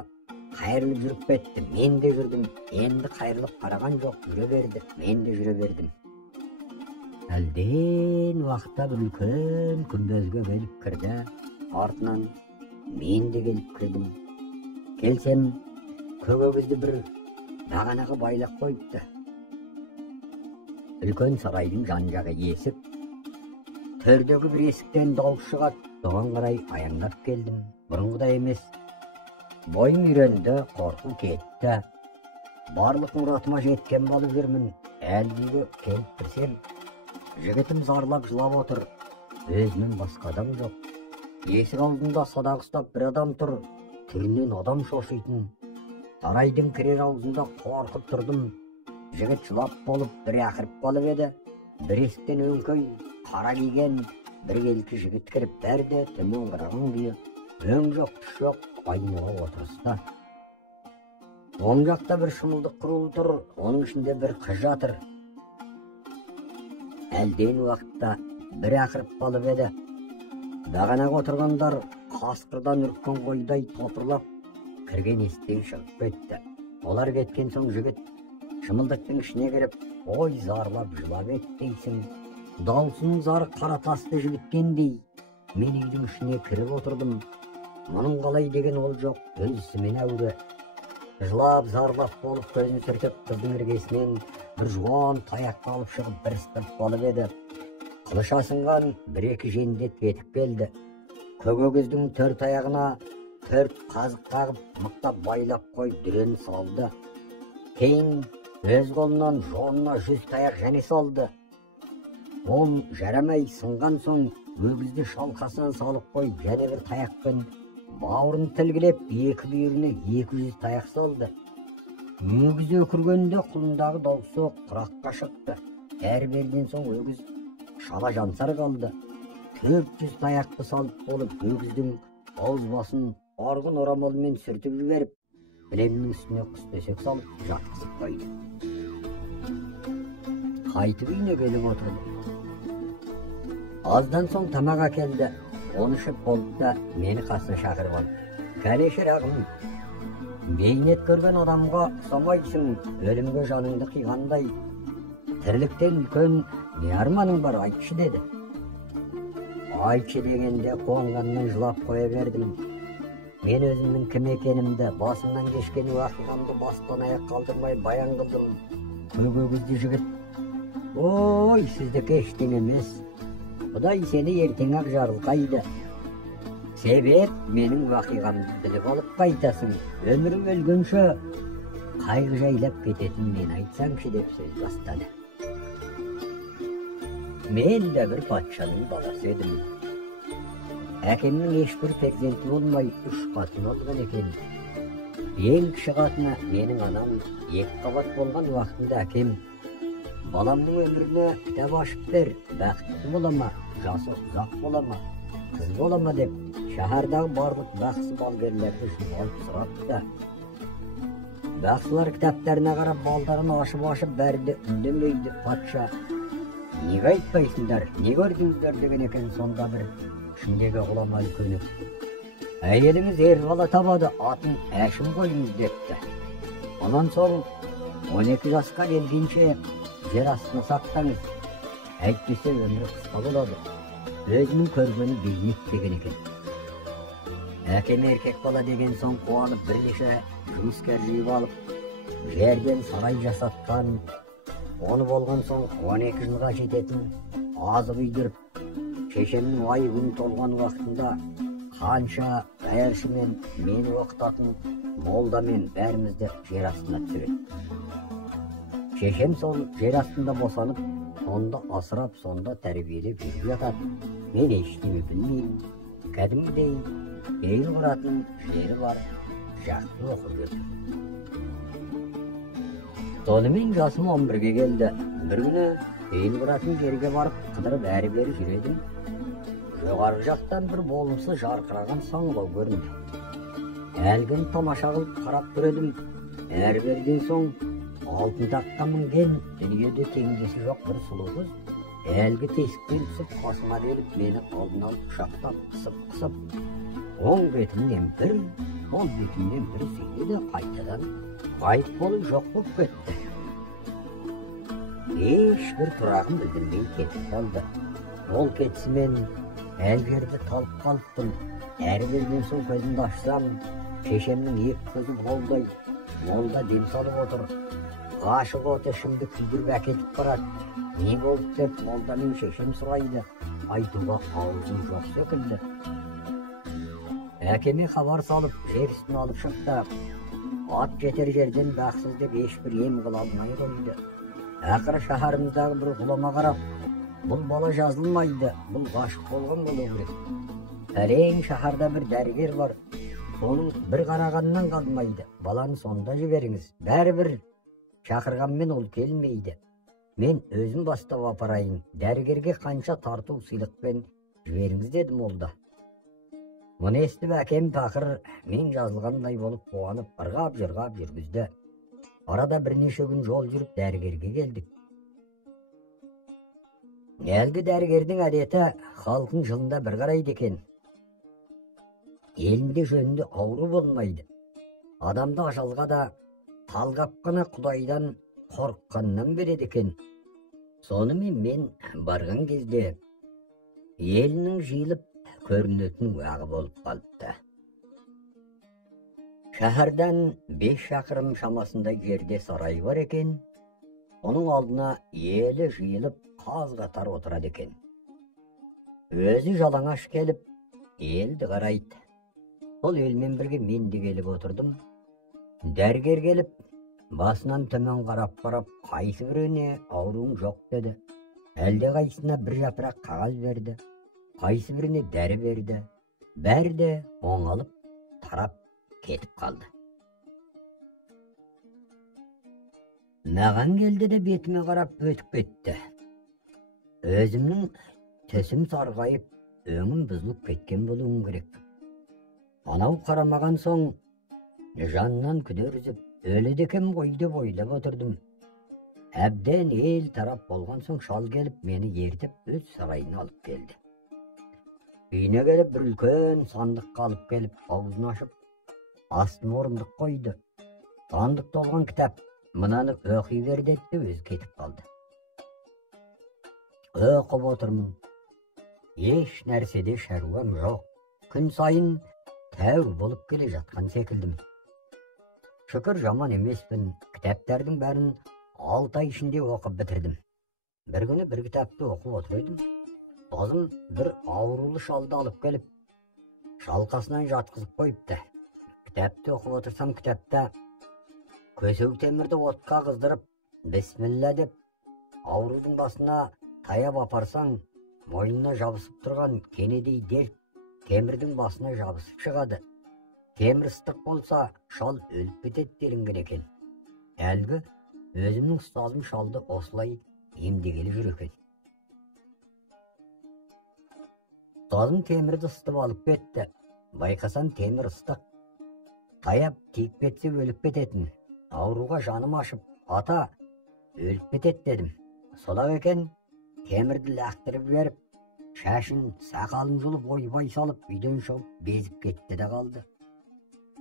Қайырылып жүріп кетті. Мен де жүрдім. Енді қайырылып қараған жоқ, жүре берді. Мен де жүре бердім. Әлден уақытта бір үлкен күмбезге келіп кірді. Артынан мен де келіп кірдім. Келсем, көк өгізді бір бағанаға байлап қойыпты. Үлкен сарайдың жан жағы есік. Төрдегі бір есіктен дауыс шығады. Соған қарай аяңдап келдім. Бұрынғыдай емес. Бойым үйренді, қорқу кетті. Барлық мұратыма жеткен болып жүрмін. Әлдегі келіп кірсем, жігітім зарлап жылап отыр. Өзінен басқа адам жоқ. Есік алдында садақ ұстап бір адам тұр. Түрінен адам шошитын. Сарайдың кірер аузында қорқып тұрдым. Жігіт жылап болып бір ақырып қалып еді. Бір есіктен өңкей, қара киген бір келкі жігіт кіріп бәрде төмен қараған күйі. Өң жоқ, түс жоқ, айнала отырыста. Оң жақта бір шымылдық құрулы тұр, оның ішінде бір қыз жатыр. Әлден уақытта бір ақырып қалып еді. Бағанаға отырғандар қасқырдан үріккен қойдай топырлап, кірген есіктен шығып кетті. Олар кеткен соң жігіт шымылдықтың ішіне кіріп, ой зарлап жылап еттейсің. Даусының зары қара тасты жігіткендей. Мен үйдің ішіне кіріп отырдым. Мұның қалай деген ол жоқ, өз ісімен әуре. Жылап зарлап болып көзін сүртіп, қыздың іргесінен бір жуан таяқты алып шығып бір сыпырып қалып еді. Қылыш асынған бір-екі жендет кетіп келді. Көк өгіздің төрт аяғына төрт қазық қағып, мықтап байлап қойып дүрені салды. Кейін өз қолынан жонына 100 таяқ және салды. Ол жарамай сынған соң өгізді шалқасынан салып қойып, және бір таяқпен бауырын тілгілеп, екі бүйіріне 200 таяқ салды. Өгіз өкіргенде құлындағы дауысы құраққа шықты. Әрберден соң өгіз шала жансар қалды. 400 таяқты салып болып, өгіздің ауыз басын арғын орамалмен сүртіп жіберіп, білемнің үстіне құс төсек салып жатқызып қойды. Қайтып үйіне келіп отырды. Аздан соң тамақ әкелді. Оны ішіп болды да мені қасына шақырып алды. Кәне шырағым, бейнет көрген адамға ұқсамайсың, өлімге жаныңды қиғандай. Тірліктен үлкен не арманың бар, айтшы деді. Айтшы дегенде қуанғаннан жылап қоя бердім. Мен өзімнің кім екенімді, басымнан кешкен уақиғамды бастан аяқ қалдырмай баян қылдым. Көк өгізді жігіт, ой, сіздікі ештеңе емес. Құдай сені ертең-ақ жарылқайды. Себеп менің уақиғамды біліп алып қайтасың. Өмірің өлгенше қайғы жайлап кететін мен айтсаңшы деп сөз бастады. Мен де бір патшаның баласы едім. Әкемнің ешбір перзенті болмай 3 қатын алған екен. Ең кіші қатыны менің анам 2 қабат болған уақытында әкем баламның өміріне кітап ашып бер, бақытты бола ма, жасы ұзақ бола ма, қыз бола ма деп шаһардағы барлық бақсы балгерлерді жиналып сұрапты да. Бақсылар кітаптарына қарап балдарын ашып бәрі де үндемейді. Патша: неге айтпайсыңдар, не көрдіңіздер деген екен сонда бір ішіндегі ғұлама үлкені. Әйеліңіз ер бала табады, атын Әшім қойыңыз депті. Онан соң 12 жасқа келгенше жер астына сақтаңыз, әйтпесе өмірі қысқа болады. Өзінің көргені бейнет деген екен. Әкем еркек бала деген соң қуанып бірнеше жұмыскер жиып алып, жерден сарай жасатқан. Оны болған соң 12 жылға жететін азық үйдіріп, шешемнің ай күн толған уақытында қанша бәршімен мені оқытатын молдамен бәрімізді жер астына түсіреді. Шешем сол жер астында босанып, сонда асырап, сонда тәрбиелеп жүріп жатады. Мен ештеңе білмеймін. Кәдімгідей ел құратын жері бар, жақсы оқып жүрдім. Сонымен жасым 11-ге келді. Бір күні ел құратын жерге барып қыдырып әрі-бері жүредім. Жоғарғы жақтан бір болымсыз жарқыраған саңылау көрінді. Әлгін тамаша қылып қарап тұредім. Әрі-беріден соң алтын таққа мінген, дүниеде теңдесі жоқ бір сұлу қыз әлгі тесіктен түсіп қасыма келіп мені алдына алып құшақтап қысып, оң бетімнен бір, сол бетімнен бір сүйді, қайтадан ғайып болып жоқ болып кетті. Ешбір тұрағын білдірмей кетіп қалды. Ол кетісімен әл жерде талып қалыптым. Әрі-беріден соң көзімді ашсам, шешемнің 2 көзі болдай, молда дем салып отыр. Ғашық оты ішімді күйдіріп әкетіп барады. Не болды деп молдамен шешем сұрайды. Айтуға аузым жоқ секілді. Әкеме хабар салып, жер үстін алып шықты. Ат жетер жерден бақсыз деп ешбір ем қыла алмай қойды. Ақыры шаһарымыздағы бір ғұлама қарап, бұл бала жазылмайды, бұл ғашық болған болу керек. Әрең шаһарда бір дәрігер бар, оның бір қарағаннан қалмайды. Баланы сонда жіберіңіз. Бәрібір шақырғанмен ол келмейді. Мен өзім бастап апарайын. Дәрігерге қанша тарту сыйлықпен жіберіңіз деді молда. Мұны естіп әкем пақыр мен жазылғандай болып қуанып, ырғап жүргізді. Арада бірнеше күн жол жүріп дәрігерге келдік. Әлгі дәрігердің әдеті халқың жылында бір қарайды екен. Елінде жөнінде ауру болмайды. Адамды ажалға да талғап қана Құдайдан қорыққаннан береді екен. Сонымен мен барған кезде елінің жиылып көрінетін уағы болып қалыпты. Шәһәрдан 5 шақырым шамасында жерде сарай бар екен. Оның алдына елі жиылып қаз-қатар отырады екен. Өзі жалаңаш келіп, елді қарайды. Сол елмен бірге мен де келіп отырдым. Дәрігер келіп, басынан төмен қарап, қайсы біріне ауруың жоқ деді. Әлде қайсына бір жапырақ қағаз берді, қайсы біріне дәрі берді. Бәрі де оңалып, тарап кетіп қалды. Маған келді де бетіме қарап өтіп кетті. Өзімнің төсім сарғайып, өңім бұзылып кеткен болуым керек. Анау қарамаған соң жаннан күдер үзіп, өледі екен ғой деп ойлап отырдым. Әбден ел тарап болған соң шал келіп, мені ертіп өз сарайына алып келді. Үйіне келіп, бір үлкен сандыққа алып келіп, аузын ашып, астына орындық қойды. Сандық толған кітап, мынаны оқи бер деді, өзі кетіп қалды. Оқып отырмын. Еш нәрседе шаруам жоқ. Күн сайын тәуір болып келе жатқан секілдім. Шүкір жаман емеспін. Кітаптардың бәрін 6 ай ішінде оқып бітірдім. Бір күні бір кітапты оқып отырдым. Досым бір аурулы шалды алып келіп, шалқасынан жатқызып қойыпты. Кітапты оқып отырсам, кітапта көсеу темірді отқа қыздырып, бісміллә деп, аурудың басына таяп апарсаң, мойнына жабысып тұрған кенедей дерт темірдің басына жабысып шығады. Temir ıslık bolsa şal ölüp ketет delinген eken. Әлгі өзімнің ұстазым шалды осылай емдегелі жүр екен. Ұстазым темірді ысытып алып кетті. Байқасам темір ыстық. Таяп тиіп кетсе өліп кететін. Ауруға жаным ашып, ата, өліп кетет дедім. Солақ екен, темірді лақтырып жіберіп, шашын сақалын жұлып ойбай салып, үйден шығып безіп кетті де қалды.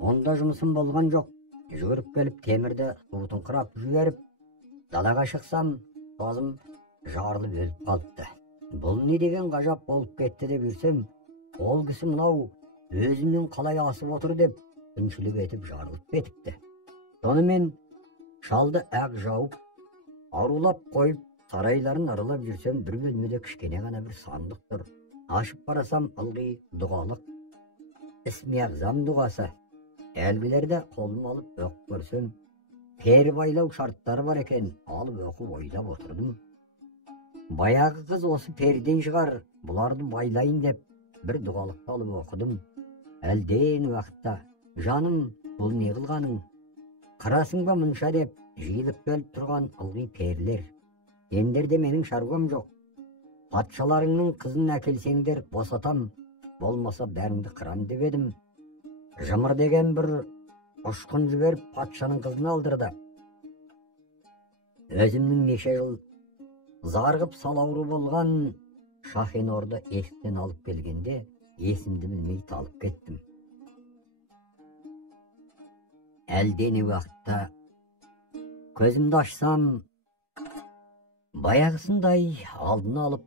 Онда жұмысым болған жоқ. Жүгіріп келіп темірді суытын қырап жіберіп, далаға шықсам, ұстазым жарылып өліп қалыпты. Бұл не деген ғажап болып кетті деп жүрсем, ол кісі мынау өзімнен қалай асып отыр деп үншілік етіп жарылып кетіпті. Сонымен шалды ақ жауып, арулап қойып, сарайларын аралап жүрсем, бір бөлмеде кішкене ғана бір сандық тұр. Ашып қарасам, ылғи дұғалық, ісмиағзам дұғасы. Әлгілерді қолым алып оқып көрсем, пер байлау шарттары бар екен, алып оқып ойлап отырдым. Баяғы қыз осы перден шығар, бұларды байлайын деп, бір дұғалықты алып оқыдым. Әлден уақытта, жаным, бұл не қылғаның? Қырасың ба мұнша деп, жиылып келіп тұрған ылғи перлер. Ендерде менің шаруам жоқ. Патшаларыңның қызын әкелсеңдер, босатам, болмаса бәріңді қырам деп едім. Жымыр деген бір ұшқын жіберіп патшаның қызын алдырды. Өзімнің неше жыл зарғып салауры болған Шахинорды есіктен алып келгенде есімді білмей талып кеттім. Әлдені уақытта көзімді ашсам, баяғысындай алдын алып,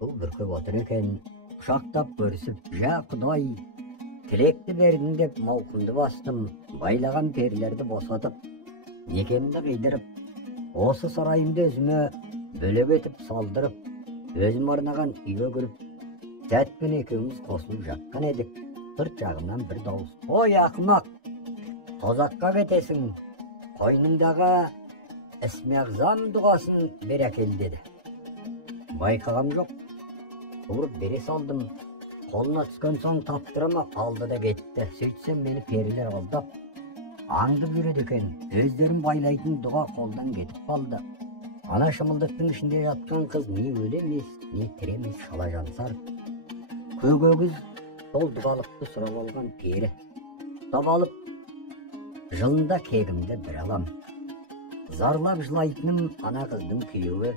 бұл бүркіп отыр екен, құшақтап көрісіп, жа құдай, тілекті бердің деп мауқымды бастым, байлаған перлерді босатып, некемді қидырып, осы сарайымды өзіме бөлек етіп салдырып, өзім арнаған үйге кіріп, сәтпен екеуміз қосылып жатқан едік. Сырт жағымнан бір дауыс: «Ой, ақымақ, тозаққа кетесің, қойныңдағы ісмиағзам дұғасын бер әкел» деді. Байқағам жоқ, ұрып бере салдым. Қолына түскен соң таптырама алды да кетті. Сөйтсем мені перілер алдап, аңдып жүреді екен. Өздерін байлайтын дұға қолдан кетіп қалды. Ана шымылдықтың ішінде жатқан қыз не өлемес, не тіремес шала жансар. Көгөгіз сол дұғалықты сұрап алған пері. Ұстап алып, жылында кегімді бір алам. Зарлап жылайтыным ана қыздың күйеуі,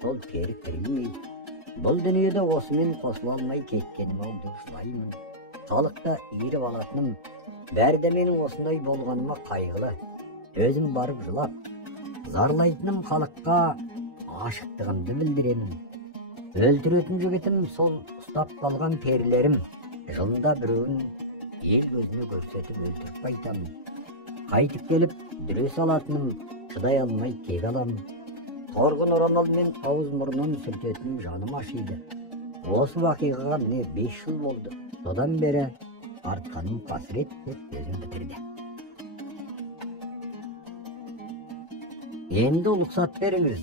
сол пері кірмей. Бұл дүниеде осымен қосыла алмай кеткенім ау деп жылаймын. Салықты еріп алатыным, бәрі де менің осындай болғаныма қайғылы. Өзім барып жылап, зарлайтыным халыққа ашықтығымды білдіремін. Өлтіретін жігітім сол ұстап қалған перілерім. Жылында біреуін ел көзіне көрсетіп өлтіріп қайтамын. Қайтып келіп, дүре салатыным, шыдай алмай кек аламын. Торғын орамалмен ауыз мұрнын сүртетінім жаным ашиды. Осы вақиғаға міне 5 жыл болды. Содан бері артқаным қасірет деп сөзін бітірді. Енді ұлықсат беріңіз,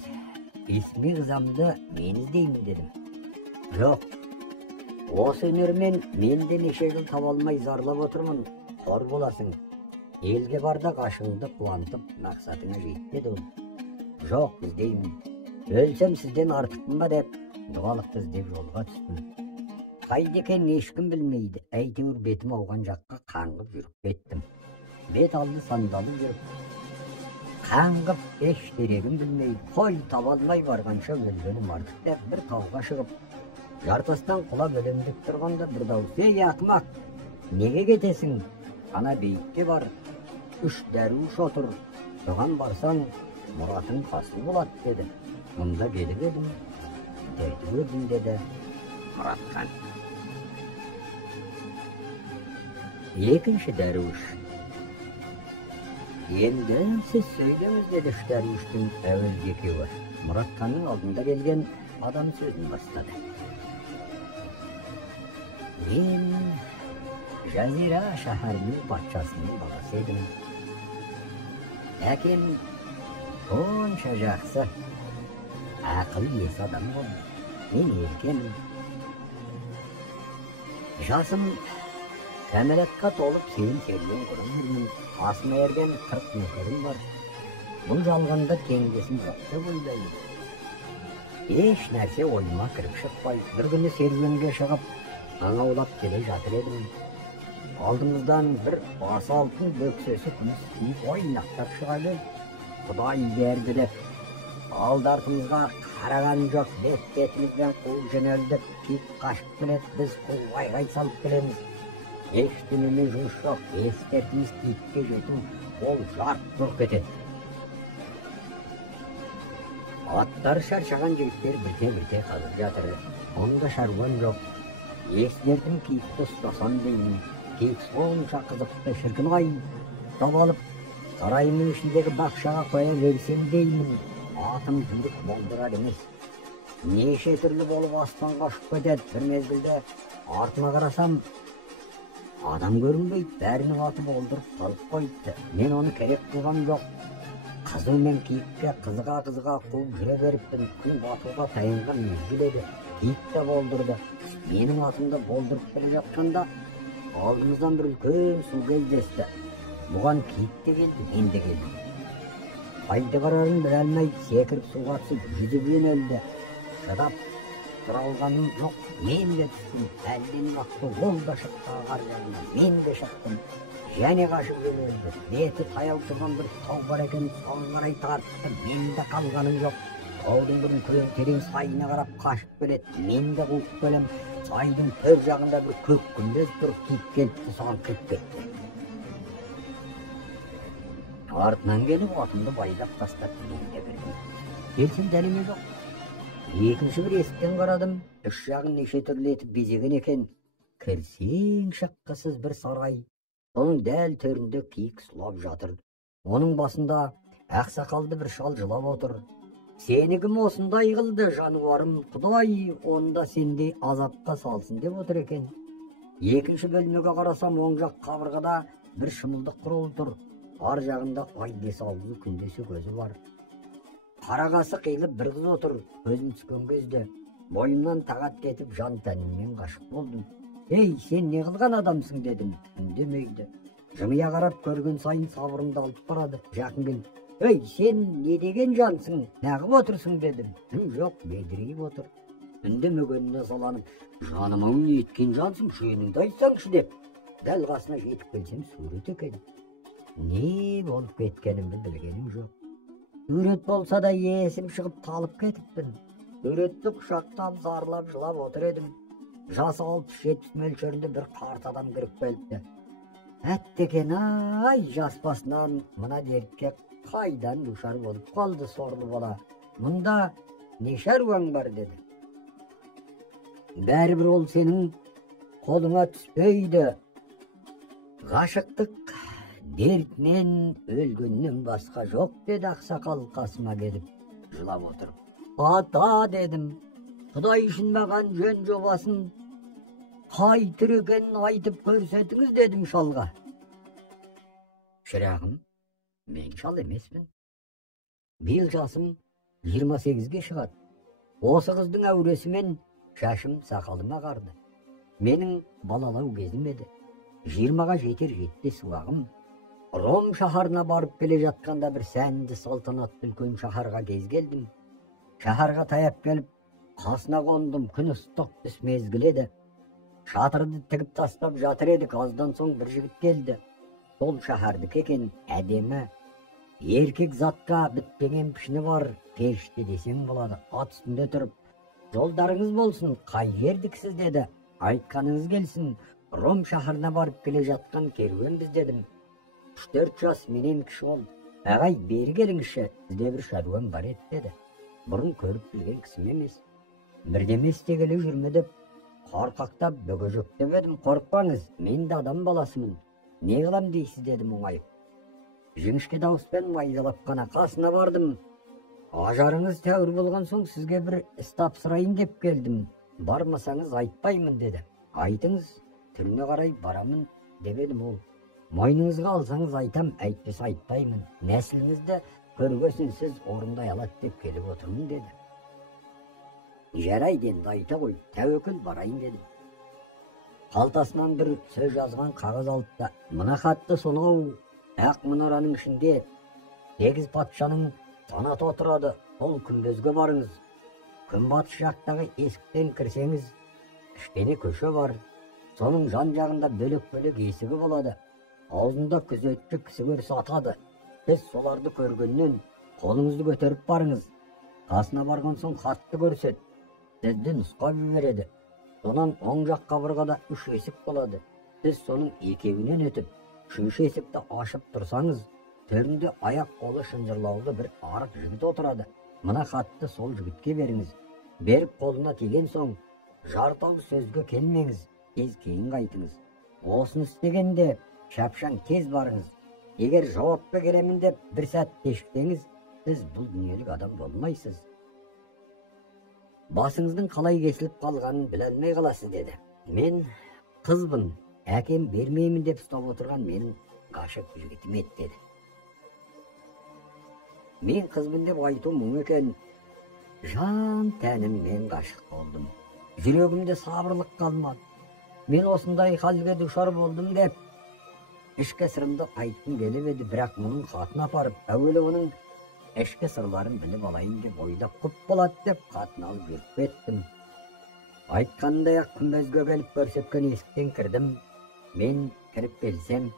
ісмиғзамды мен іздеймін дедім. Жоқ, осы өнермен мен де неше жыл таба алмай зарлап отырмын. Қор боласың. Елге барда ғашығыңды қуантып мақсатыңа жет деді ол. Жоқ, іздеймін. Өлсем сізден артықпын ба деп, дұғалықты іздеп жолға түстім. Қайда екен ешкім білмейді. Әйтеуір бетім ауған жаққа қаңғып жүріп кеттім. Бет алды сандалып жүріп, қаңғып еш дерегім білмейді. Қой таба алмай барғанша өлгенім артық деп бір тауға шығып, жартастан құлап өлемдік тұрғанда бір дауыс: «Ей ақымақ, неге кетесің? Ана бейітке бар, 3 дәруіш отыр. Соған барсаң, мұратың қасыл болады» деді. Мұнда келіп едім, дәйті көрдім деді Мұратхан. Екінші дәруіш: «Енді сіз сөйлеңіз» деді 3 дәруіштің әуелгі екеуі. Мұратханның алдында келген адам сөзін бастады. «Мен Жазира шәһәрінің патшасының баласы едім. Әкем онша жақсы, ақыл есі адам болды. Мен еркемін. Жасым Кәмелетке толып сен серуен құрып жүрмін. Асына ерген 40 нөкерім бар. Бұл жалғанда теңдесім жоқ деп ойлаймын. Еш нәрсе ойыма кіріп шықпай, бір күні серуенге шығып, аң аулап келе жатыр едім. Алдымыздан бір басы алтын бөксесі күміс киіп ойнақтап шыға келді. Құдай берді деп, алды-артымызға қараған жоқ, бет-бетімізбен қуып жөнелдік, кит қашып келеді, біз қуып айғай салып келеміз. Ештеңемен жұмыс жоқ, ескертіміз китке жету, ол жарт бұрқ етеді. Аттар шаршаған жігіттер бірте-бірте қазып жатыр. Онда шаруам жоқ. Ескертім китті ұстасам деймін. Кит сонша қызықты шіркін-ай, табалып, сарайымның ішіндегі бақшаға қоя берсем деймін. Атым жүріп болдырар емес. Неше түрлі болып аспанға ұшып кетеді. Бір мезгілде артыма қарасам, адам көрінбейді, бәрінің аты болдырып қалып қойды. Мен оны керек қылғам жоқ. Қызыл мен киікке қызыға қуып жүре беріппін. Күн батуға таянған мезгіл еді. Киік те болдырды. Менің атымды болдырып келе жатқанда алдымыздан бір үлкен су кездесті. Бұған киік те келді, мен де келдім. Қайда барарын біле алмай секіріп суға түсіп жүзіп жөнелді. Шыдап тұра алғаным жоқ, мен де түстім. Әлденің ақты ол да шықты ағар жағына, мен де шықтым. Және қашып жөнелді. Беті таяу тұрған бір тау бар екен, соған қарай тартты, мен де қалғаным жоқ. Таудың бір үлкен терең сайына қарап қашып келеді, мен де қуып келем. Сайдың төр жағында бір көк күмбез тұр, киіп келіпті, соған кіріп кетті. Артынан келіп атымды байлап тастап мен де кірдім. Келсем дәлеме жоқ. Екінші бір есіктен қарадым, үш жағын неше түрлі етіп безеген екен. Кірсең шыққысыз бір сарай. Оның дәл төрінде киік сұлап жатыр. Оның басында ақсақалды бір шал жылап отыр. Сені кім осындай қылды, жануарым, Құдай, онда сендей азапқа салсын деп отыр екен. Екінші бөлмеге қарасам, оң жақ қабырғада бір шымылдық құрулы тұр. Ар жағында айдес алды күндесі көзі бар. Қарағасы қиылып бір қыз отыр. Көзім түскен кезде бойымнан тағат кетіп жан тәніммен ғашық болдым. Ей, сен не қылған адамсың дедім. Үндемейді. Жымия қарап көрген сайын сабырымды алып барады. Жақын келіп, ей, сен не деген жансың? Нағып отырсың дедім. Жоқ, бедірейіп отыр. Үндемегеніне саланып, жаным-ау не еткен жансың, жөніңді айтсаңшы деп. Дәл қасына жетіп келсем сурет екен. Не болып кеткенімді білгенім жоқ. Сурет болса да есім шығып талып кетіппін. Суретті құшақтап, зарлап, жылап отыр едім. Жасы 60-70 мөлшерінде бір қарт адам кіріп келіпті. Әттекен, ай, жас басынан мына дертке қайдан душар болып қалды сорлы бала. Мұнда не шаруаң бар деді. Бәрібір ол сенің қолыңа түспейді. Ғашықтық дертінен өлгеннен басқа жоқ деді ақсақал қасыма келіп жылап отырып. Ата дедім, Құдай үшін маған жөн жобасын қай түр екенін айтып көрсетіңіз дедім шалға. Шырағым, мен шал емеспін. Биыл жасым 28-ге шығады. Осы қыздың әуресімен шашым сақалыма қарды. Менің балалау кезім еді. 20-ға жетер-жетті суағым. Ром шаһарына барып келе жатқанда бір сәнді салтанатты үлкен шаһарға кез келдім. Шаһарға таяп келіп, қасына қондым, күн ыстық түс мезгіл еді. Шатырды тігіп тастап жатыр едік, аздан соң бір жігіт келді. Сол шаһардікі екен, әдемі. Еркек затқа бітпеген пішіні бар, періште десең болады, ат үстінде тұрып. Жолдарыңыз болсын, қай жердіксіз деді. Айтқаныңыз келсін, Ром шаһарына барып келе жатқан керуенбіз дедім. 3-4 жас менен кіші ол. Ағай, бері келіңізші, сізде бір шаруам бар еді деді. Бұрын көріп білген кісім емес. Бірдеме істегелі жүрме деп, қорқақтап бөгөжектеп едім. Қорықпаңыз, мен де адам баласымын. Не қылам дейсіз дедім оңайып. Жіңішке дауыспен майдалап қана қасына бардым. Ажарыңыз тәуір болған соң сізге бір іс тапсырайын деп келдім. Бармасаңыз айтпаймын деді. Айтыңыз, түріне қарай барамын деп едім ол. Мойныңызға алсаңыз айтам, әйтпесе айтпаймын. Нәсіліңізді көргесін сіз орындай алады деп келіп отырмын деді. Жарайды енді айта ғой, тәуекел барайын дедім. Қалтасынан бір сөз жазған қағаз алды да, мына хатты сонау ақ мұнараның ішінде 8 патшаның санаты отырады, сол күмбезге барыңыз. Күнбатыс жақтағы есіктен кірсеңіз, кішкене көше бар. Соның жан жағында бөлек-бөлек есігі болады. Аузында күзетші кісі көрсе атады. Сіз соларды көргеннен қолыңызды көтеріп барыңыз. Қасына барған соң хатты көрсет. Сізді нұсқап жібереді. Сонан оң жақ қабырғада 3 есік болады. Сіз соның екеуінен өтіп, 3-ші есікті ашып тұрсаңыз, төрінде аяқ қолы шынжырлаулы бір арық жігіт отырады. Мына хатты сол жігітке беріңіз. Беріп қолына тиген соң, жартау сөзге келмеңіз, тез кейін қайтыңыз. Осыны істегенде шапшаң тез барыңыз. Егер жауапқа келемін деп бір сәт кешіксеңіз, сіз бұл дүниелік адам болмайсыз. Басыңыздың қалай кесіліп қалғанын біле алмай қаласыз деді. Мен қызбын, әкем бермеймін деп ұстап отырған менің ғашық жігітім еді деді. Мен қызбын деп айту мұң екен. Жан тәніммен ғашық болдым. Жүрегімде сабырлық қалмады. Мен осындай халге душар болдым деп ішкі сырымды айтқым келіп еді, бірақ мұның хатын апарып, әуелі оның ішкі сырларын біліп алайын деп ойлап құп болады деп хатын алып жүріп кеттім. Айтқандай ақ күмбезге келіп көрсеткен есіктен кірдім. Мен кіріп келсем,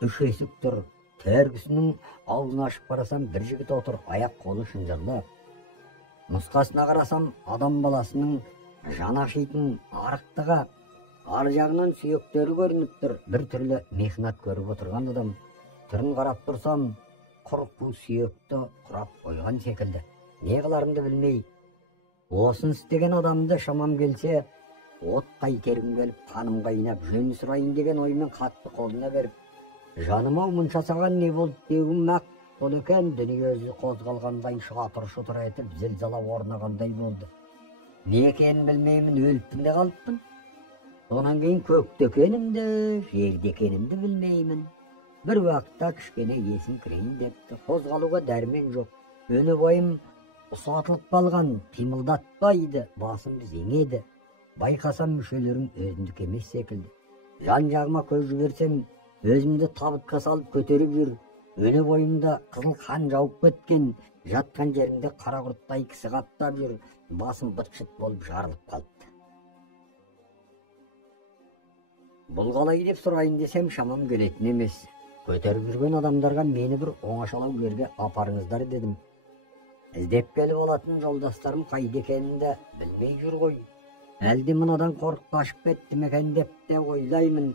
3 есік тұр. Төргісінің аузын ашып қарасам, бір жігіт отыр, аяқ қолы шынжырлы. Нұсқасына қарасам, адам баласының жан ашитын арықтығы, ар жағынан сүйектері көрініп тұр. Bir түрлі мехнат көріп отырған адам. Түрін қарап тұрсам, құр қу сүйекті құрап қойған секілді. Не қыларымды білмей, осын істеген адамды шамам келсе, от қайтергім келіп, қаным қайнап, жөн сұрайын деген оймен хатты қолына беріп, жаным-ау, мұнша саған не болды деуім ақ сол екен. Дүниесі қозғалғандай шатыр-шұтыр етіп, зілзала орнағандай болды. Не екенін білмеймін, өліппін де қалыппын. Сонан кейін көкте екенімді, жерде екенімді білмеймін. Bir уақытта кішкене есім кірейін депті. Қозғалуға дәрмен жоқ. Өні бойым ұсатылып қалған, қимылдатпайды, басымды зеңеді. Байқасам мүшелерім өзімдік емес секілді. Жан жағыма көз жіберсем, өзімді табытқа салып көтеріп жүр. Өне бойымда қызыл қан жауып кеткен, жатқан жерімде қара құрттай кісі қаптап жүр. Басым быт-шыт болып жарылып қалыпты. Бұл қалай деп сұрайын десем, шамам келетін емес. Көтеріп жүрген адамдарға мені бір оңашалау жерге апарыңыздар дедім. Іздеп келіп алатын жолдастарым қайда екенін де білмей жүр ғой. Әлде мынадан қорқып қашып кеттім екен деп те ойлаймын.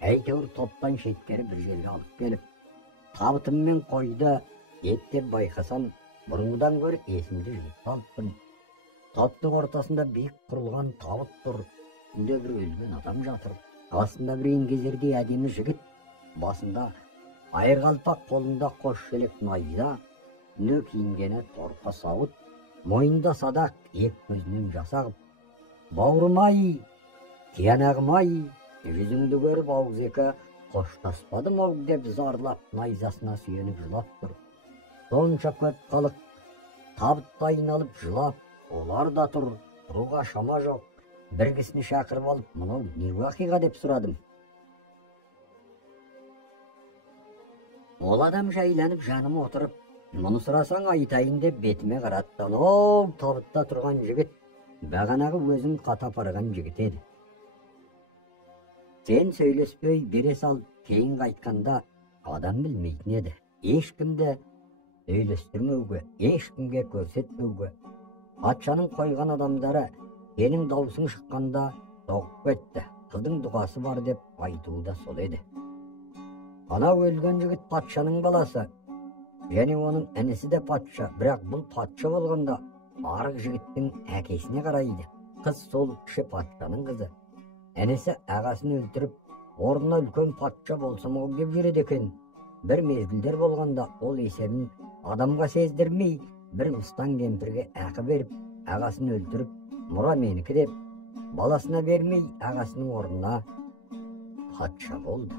Әйтеуір топтан шеткері бір жерге алып келіп, табытыммен қойды еттеп байқасам, бұрынғыдан гөрі есімді жиып қалыппын. Таптың ортасында биік құрылған табыт тұр, үстінде бір өлген адам жатыр. Астында бір еңгезердей әдемі жігіт, басында айырқалпақ, қолында қос шелек найза, үстінде киінгені торқа сауыт, мойнында садақ, ек көзінен жас ағып. Бауырым-ай, тиянағым-ай, жүзіңді көріп ауызекі қоштаспадым ау деп зарлап, найзасына сүйеніп жылап тұр. Сонша көп халық табытта айналып жылап, олар да тұр, тұруға шама жоқ. Bir кісіні шақырып алып, мынау не уақиға деп сұрадым. Ол адам жайланып жаным отырып, мұны сұрасаң айтайын деп бетіме қаратты. Ол табытта тұрған жігіт, бағанағы өзін қатап арған жігіт еді. Сен сөйлеспей бере сал, кейін қайтқанда адам білмейтін еді. Ешкімді сөйлестірмеуге, ешкімге көрсетпеуге. Патшаның қойған адамдары сенің даусың шыққанда соғып кетті. Қыздың дұғасы бар деп айтуы да сол еді. Анау өлген жігіт патшаның баласы, және оның інісі де патша. Бірақ бұл патша болғанда арық жігіттің әкесіне қарайды. Қыз сол кіші патшаның қызы. Інісі ағасын өлтіріп, орнына үлкен патша болсам ол деп жүреді екен. Bir mezgilder болғанда ол есебін адамға сездірмей, бір ұстан кемпірге ақы беріп, ағасын өлтіріп, мұра менікі деп, баласына бермей, ағасының орнына патша болды.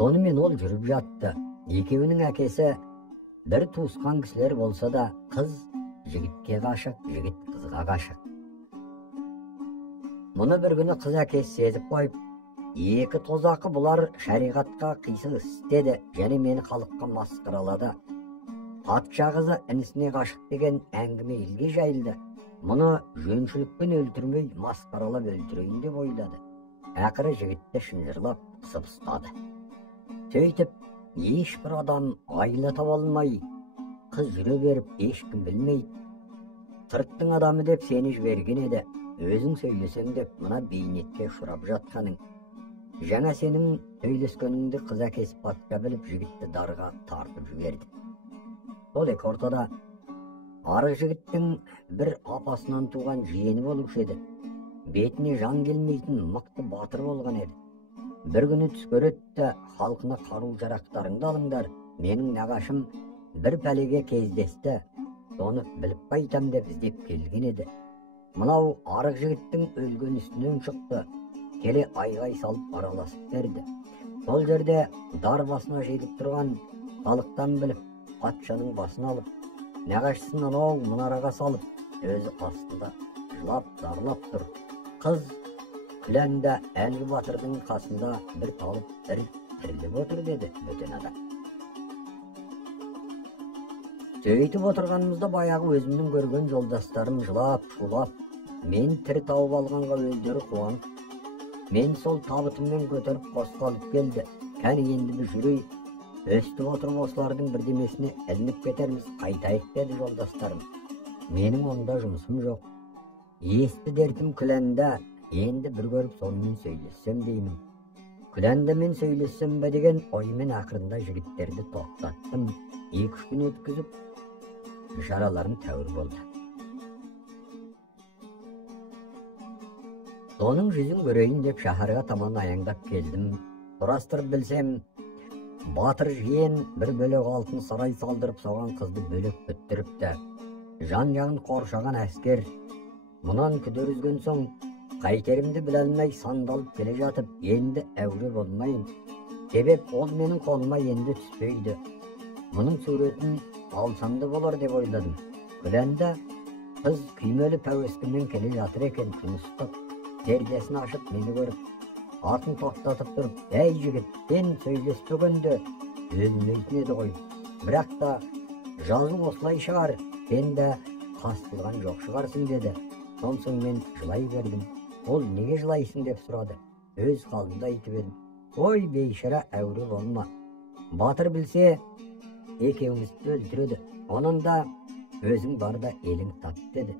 Сонымен ол жүріп жатты. Екеуінің әкесі бір туысқан кісілер болса да, қыз жігітке ғашық, жігіт қызға ғашық. Мұны бір күні қыз әкесі сезіп қойып, екі тозақы бұлар шариғатқа қисық істеді, және мені халыққа масқаралады. Патша қызы інісіне ғашық деген әңгіме елге жайылды. Мұны жөншілікпен өлтірмей, масқаралап өлтірейін деп ойлады. Ақыры жігітті шынжырлап қысып ұстады. Сөйтіп, ешбір адам айла таба алмай, қыз жүре беріп, ешкім білмейді. Сырттың адамы деп сені жіберген еді, өзің сөйлесең деп мына бейнетке ұшырап жатқаның. Жаңа сенің сөйлескеніңді қыз әкесі патша біліп, жігітті дарға тартып жіберді. Сол екі ортада арық жігіттің бір апасынан туған жиені болушы еді. Бетіне жан келмейтін мықты батыр болған еді. Бір күні түс көреді, халқына қару жарақтарыңды алыңдар, менің нағашым бір пәлеге кездесті, соны біліп қайтам деп іздеп келген еді. Мынау арық жігіттің өлген үстінен шықты, келе айғай салып араласып берді. Сол жерде дар басына жетіп тұрған халықтан біліп, патшаның басын алып, нағашысын анау мұнараға салып, өзі астында жылап, зарлап тұр. Қыз күләнді әлгі батырдың қасында бір талып, бір тіріліп отыр деді бөтен адам. Сөйтіп отырғанымызда баяғы өзімнің көрген жолдастарым жылап, шулап, мен тірі тауып алғанға өздері қуанып, мен сол табытыммен көтеріп қосқалып келді. Кәне енді біз жүрейік, өстіп отырып осылардың бірдемесіне ілініп кетерміз, қайтайық деді жолдастарым. Менің онда жұмысым жоқ. Есті дертім күләнді, енді бір көріп сонымен сөйлессем деймін. Күләнді мен сөйлессем бе деген оймен ақырында жігіттерді тоқтаттым. 2-3 күн өткізіп, ишараларым тәуір болды. Соның жүзін көрейін деп шаһарға таман аяңдап келдім. Сұрастырып білсем, батыр жиен бір бөлек алтын сарай салдырып, соған қызды бөлек бүттіріпті. Жан-жағын қоршаған әскер. Мұнан күдер үзген соң, қайтерімді біле алмай сандалып келе жатып, енді әуре болмайын. Себеп ол менің қолыма енді түспейді. Мұның суретін алсам да болар деп ойладым. Күләнді қыз күймелі пәуескімен келе жатыр екен, күністік. Тердесін ашып мені көріп, атын тоқтатып тұрып, әй жігіт, сен сөйлеспегенде өлмейтін еді ғой. Бірақ та жазу осылай шығар, сен де қастылған жоқ шығарсың деді. Сонсың мен жылай бердім. Ол неге жылайсың деп сұрады. Өз қалымда айтып едім. Ой бейшара, әуре болма. Батыр білсе, екеумізді өлтіреді. Оның да өзің барда елің тап деді.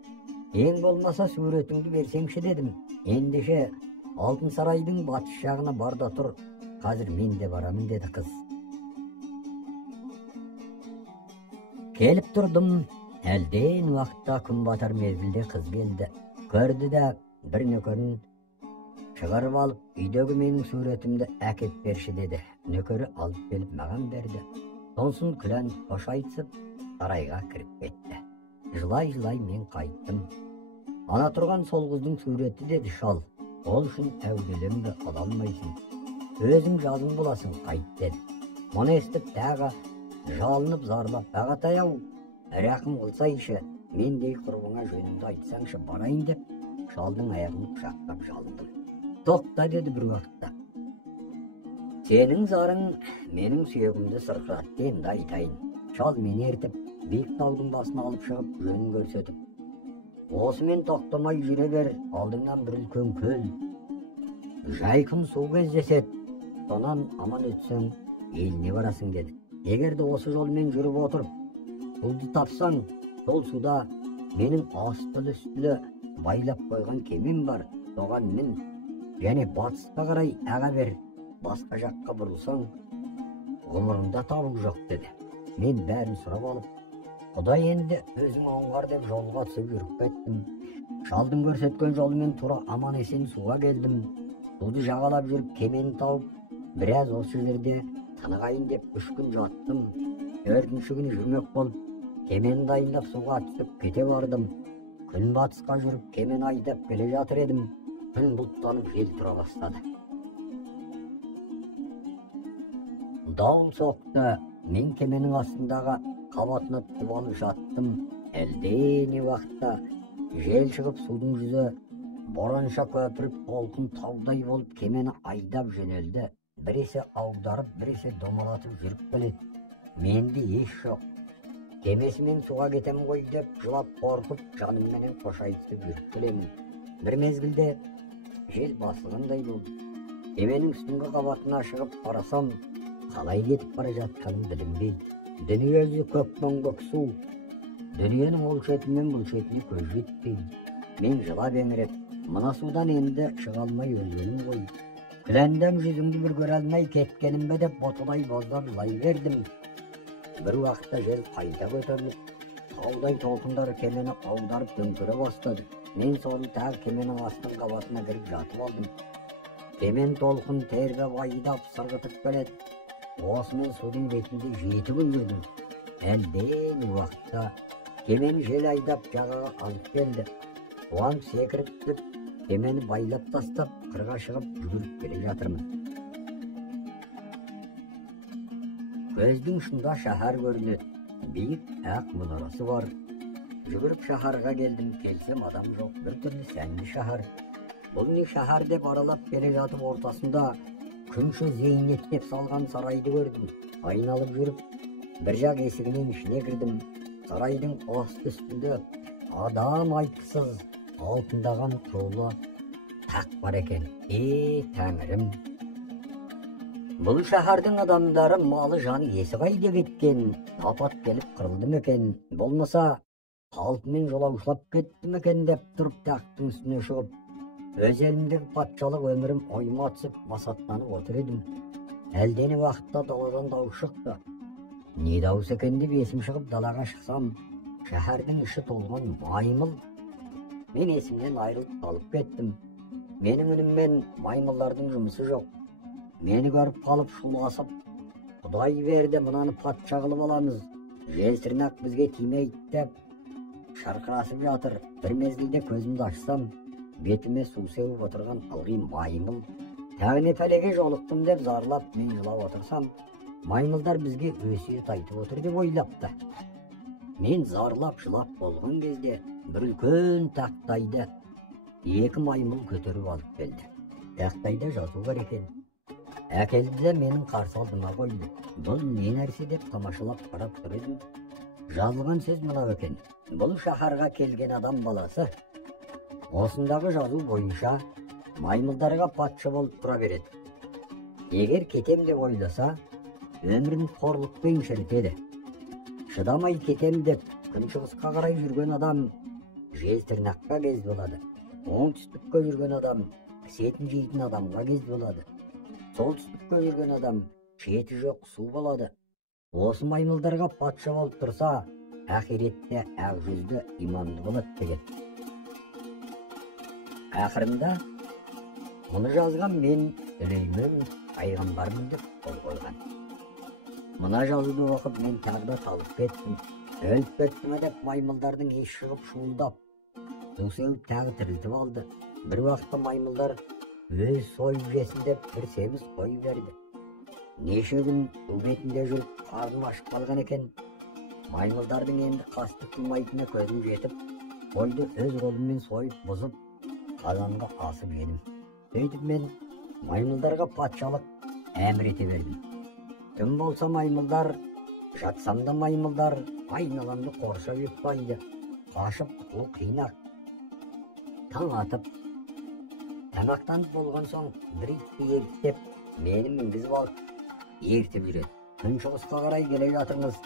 Ең болмаса суретіңді берсеңші дедім. Ендеше алтын сарайдың батыс жағына барда тұр. Қазір мен де барамын деді қыз. Келіп тұрдым. Әлден уақытта күн батар мезгілде қыз келді. Көрді де бір нөкерін шығарып алып, үйдегі менің суретімді әкеп берші деді. Нөкері алып келіп маған берді. Сонсын күлән қош айтысып, сарайға кіріп кетті. Жылай-жылай мен қайттым. Ана тұрған сол қыздың суреті деді шал. Ол үшін әуреленді, ала алмайсың. Өзің жазым боласың, қайт деді. Мұны естіп тағы жалынып зарлап, ағатай-ау, рақым қылсайшы, мендей құрбыңа жөнімді айтсаңшы барайын деп, шалдың аяғын құшақтап жалындым. Тоқта деді бір уақытта. Сенің зарың менің сүйегімді сырқыратты, енді айтайын. Шал мені ертіп, биік таудың басына алып шығып, жөнін көрсетіп. Осымен тоқтамай жүре бер, алдыңнан бір үлкен көл. Жайқын су кездеседі, сонан аман өтсең, еліне барасың деді. Егерде осы жолмен жүріп отырып, суды тапсаң, сол суда менің астылы-үстілі байлап қойған кемем бар, соған мін, және батысқа қарай аға бер, басқа жаққа бұрылсаң, ғұмырында табу жоқ деді. Мен бәрін сұрап алып, Құдай енді өзің оңғар деп жолға түсіп жүріп кеттім. Шалдың көрсеткен жолымен тура аман есен суға келдім. Суды жағалап жүріп кемені тауып, біраз осы жерде тынығайын деп 3 күн жаттым. 4-ші күні жүрмек болып, кемені дайындап суға түсіп кете бардым. Күн батысқа жүріп кемені айдап келе жатыр едім. Күн бұлттанып жел тұра бастады. Дауыл соқты. Мен кеменің астындағы қабатына түсіп алып жаттым. Әлден уақытта жел шығып судың жүзі боранша көпіріп толқын таудай болып кемені айдап жөнелді. Біресе аударып, біресе домалатып жүріп келеді. Менде еш жоқ. Кемесімен суға кетем ғой деп жылап қорқып жанымменен қошайтып жүріп келемін. Бір мезгілде жел басылғандай болды. Кеменің үстіңгі қабатына шығып қарасам, қалай кетіп бара жатқанын білінбей. Дүниесі көкпен-көк су. Дүниенің ол шеті мен бұл шетіне көз жетпейді. Мен жылап еңіреп, мына судан енді шыға алмай өлгенім ғой. Күләндем жүзіңді бір көре алмай кеткенім бе деп ботылай боздап жылай бердім. Бір уақытта жел қайта көтеріліп, таудай толқындар кемені аударып төңкере бастады. Мен соны тағы кеменің астын қабатына кіріп жатып алдым. Кемен толқын тербеп айдап сырғытып келеді. Осымен судың бетінде 7 күн жүрдім. Әлден уақытта кемен жел айдап жағаға алып келді. Оған секіріп түсіп, кемені байлап тастап, қырға шығып жүгіріп келе жатырмын. Көздің ұшында шаһар көрінеді. Биік ақ мұнарасы бар. Жүгіріп шаһарға келдім, келсем адам жоқ, бір түрлі сәнді шаһар. Бұл не шаһар деп аралап келе жатып ортасында күнші зейнеттеп салған сарайды көрдім. Айналып жүріп, бір жақ есігінен ішіне кірдім. Сарайдың асты үстінде адам айтқысыз алтындаған құрулы тақ бар екен. Тәңірім! Бұл шаһардың адамдары малы жаны есі қайда кеткен? Апат келіп қырылды ма екен? Болмаса алтынмен жолаушылап кетті ме екен деп тұрып тақтың үстіне шығып, өз елімдегі патшалық өмірім ойыма түсіп масаттанып отыр едім. Әлден уақытта даладан дауыс шықты. Не дауыс екен деп есім шығып далаға шықсам, шаһардың іші толған маймыл. Мен есімнен айырылып қалып кеттім. Менің үніммен маймылдардың жұмысы жоқ. Мені көріп қалып шуласып, Құдай берді, мұнаны патша қылып аламыз. Жесірнақ бізге тимейді деп шарқырасып жатыр. Бір мезгілде көзімді ашсам, бетіме су сеуіп отырған ылғи маймыл. Тәғіне пәлеге жолықтым деп зарлап мен жылап отырсам, маймылдар бізге өсиет айтып отыр деп ойлапты. Мен зарлап жылап болған кезде бір үлкен тақтайды 2 маймыл көтеріп алып келді. Тақтайда жазу бар екен. Әкелді де менің қарсы алдыма қойды. Бұл не нәрсе деп тамашалап қарап тұр едім. Жазылған сөз мынау екен. Бұл шаһарға келген адам баласы осындағы жазу бойынша маймылдарға патша болып тұра береді. Егер кетем деп ойласа, өмірін қорлықпен шірітеді. Шыдамай кетем деп күншығысқа қарай жүрген адам жезтырнаққа кез болады. Оңтүстікке жүрген адам кісетін жейтін адамға кез болады. Солтүстікке жүрген адам шеті жоқ су болады. Осы маймылдарға патша болып тұрса, ақиретте ақ жүзді иманды болады деген. Ақырында мұны жазған мен Сүлеймен пайғамбармын деп қол қойған. Мына жазуды оқып мен тағы да талып кеттім. Өліп кетті ме деп маймылдардың еш шығып шуылдап, су сеуіп тағы тірілтіп алды. Бір уақытта маймылдар өз сойып жесін деп бір семіз қой берді. Неше күн су бетінде жүріп қарным ашып қалған екен. Маймылдардың енді қастық қылмайтынына көзім жетіп, қойды өз қолыммен сойып бұзып, қазанға асып едім. Сөйтіп мен маймылдарға патшалық әмір ете бердім. Түн болса маймылдар, жатсам да маймылдар айналамды қоршап ұйықтайды. Қашып құтылу қиын-ақ. Таң атып, тамақтанып болған соң бір итті ерттеп, мені мінгізіп алып, ертіп жүреді. Күншығысқа қарай келе жатырмыз.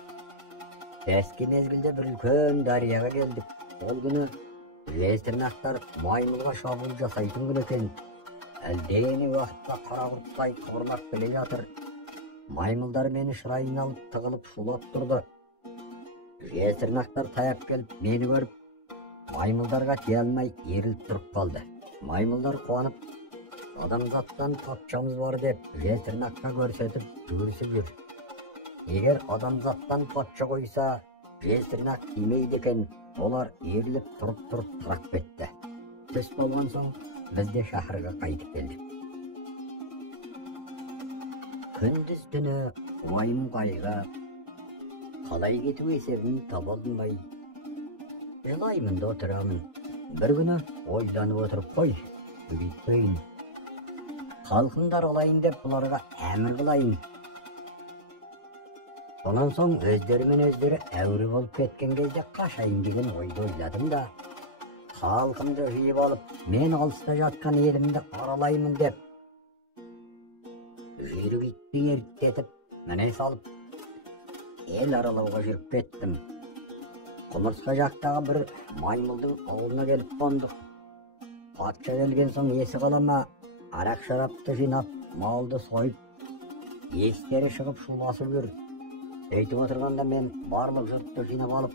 Бәске мезгілде бір үлкен дарияға келдік. Ол күні жезтырнақтар маймылға шабуыл жасайтын күн екен. Әлден уақытта қара құрттай қыбырмақ келе жатыр. Маймылдар мені шырайын алып тығылып шулап тұрды. Жезтырнақтар таяп келіп мені көріп, маймылдарға тие алмай еріліп тұрып қалды. Маймылдар қуанып, адамзаттан патшамыз бар деп жезтырнаққа көрсетіп жүгірісіп жүр. Егер адамзаттан патша қойса, жезтырнақ тимейді екен, олар еріліп тұрып тарап кетті. Түс болған соң біз де шаһарға қайтып келдік. Күндіз түні уайым қайғы, қалай кету есебін таба алмай, жылаймын да отырамын. Bir күні ойланып отырып қой, бүйтпейін. Халқымдар олайын деп бұларға әмір қылайын. Сонан соң өздерімен өздері әуре болып кеткен кезде қашайын деген ойды ойладым да, халқымды жиып алып, мен алыста жатқан елімді аралаймын деп, жүйрік итті ерттетіп, міне салып, ел аралауға жүріп кеттім. Құмырсқа жақтағы бір маймылдың ауылына келіп қондық. Патша келген соң есі қалама, арақ шарапты жинап, малды сойып, естері шығып шуласып жүр. Сөйтіп отырғанда мен барлық жұртты жинап алып,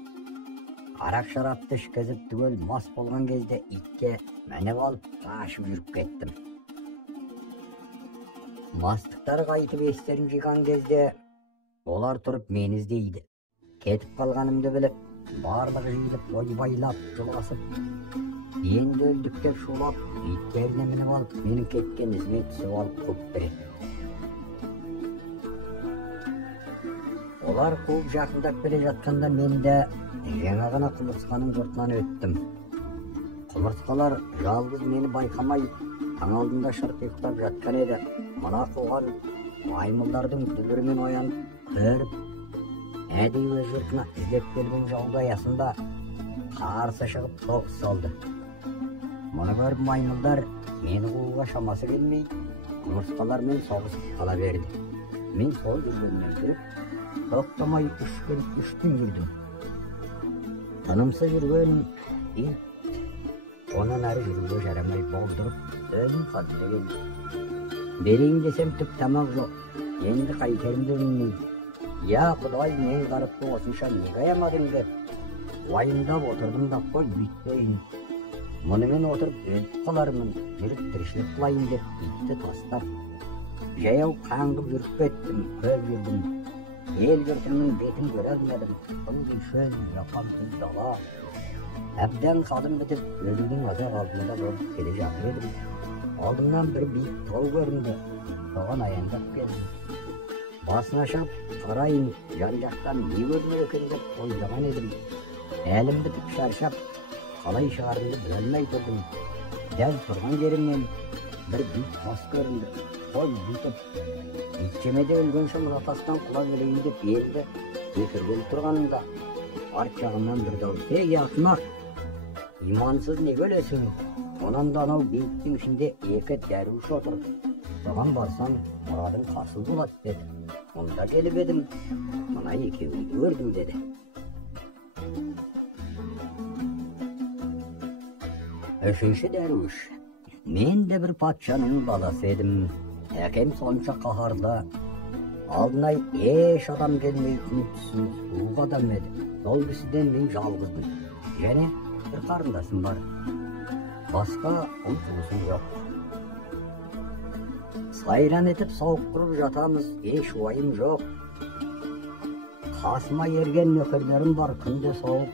арақ шарапты ішкізіп түгел мас болған кезде итке мініп алып қашып жүріп кеттім. Мастықтар қайтып естерін жиған кезде олар тұрып мені іздейді. Кетіп қалғанымды біліп, барлығы жиылып ойбайлап жыласып, енді өлдік деп шулап, иттеріне мініп алып, менің кеткен ізіме түсіп алып қуып береді. Олар қуып жақындап келе жатқанда мен де жаңа ғана құмырсқаның жұртынан өттім. Құмырсқалар жалғыз мені байқамай, таң алдында шырт ұйықтап жатқан еді. Мына қуған маймылдардың дүбірімен оянып көріп, әдейі өз жұртына іздеп келген жауды аясында қарсы шығып соғыс салды. Мұны көріп маймылдар мені қууға шамасы келмей, құмырсқалармен соғысып қала берді. Мен сол жүргеннен жүріп, тоқтамай үш күн жүрдім. Тынымсыз жүрген ит, онан әрі жүруге жарамай болдырып, өзім қалды келді. Берейін десем түк тамақ жоқ, енді қайтерімді білмей. Я Құдай, мен қарыпты осынша неге аямадың деп, уайымдап отырдым да қой бүйтпейін. Мұнымен отырып өліп қалармын, жүріп тіршілік қылайын деп итті тастап, жаяу қаңғып жүріп кеттім, көп жүрдім. Ел жұртымның бетін көре алмадым, ылғи шөл, япан күз дала. Әбден қалым бітіп, өзімнің азақ алдында болып келе жатыр едім. Алдымнан бір биік тау көрінді, соған аяңдап келдім. Басына шығып, қарайын, жан-жақтан не көрінер екен деп ойлаған едім. Әлім бітіп шаршап, қалай шығарымды білмей тұрдым. Дәл тұрған жерімнен бір биік тас көрінді. Қой бүйтіп, итчемеде өлген соң ратастан құлап өлейін деп енді екіргелі тұрғанымда, арт жағымнан бір дауыс: «Ей ақымақ, имансыз неге өлесің? Онан да анау биіктің ішінде екі дәруіш отыр. Соған барсаң, мұрадың хасыл болады» деді. Онда келіп едім, мына екеуін көрдім деді. Үшінші дәруіш: мен де бір патшаның баласы едім. Әкем сонша қаһарлы, алдына еш адам келмейтін түсін суық адам еді. Сол кісіден мен жалғызбын. Және бір қарындасым бар. Басқа ұл-туысым жоқ. Сайран етіп сауық құрып жатамыз, еш уайым жоқ. Қасыма ерген нөкерлерім бар, күнде соғып.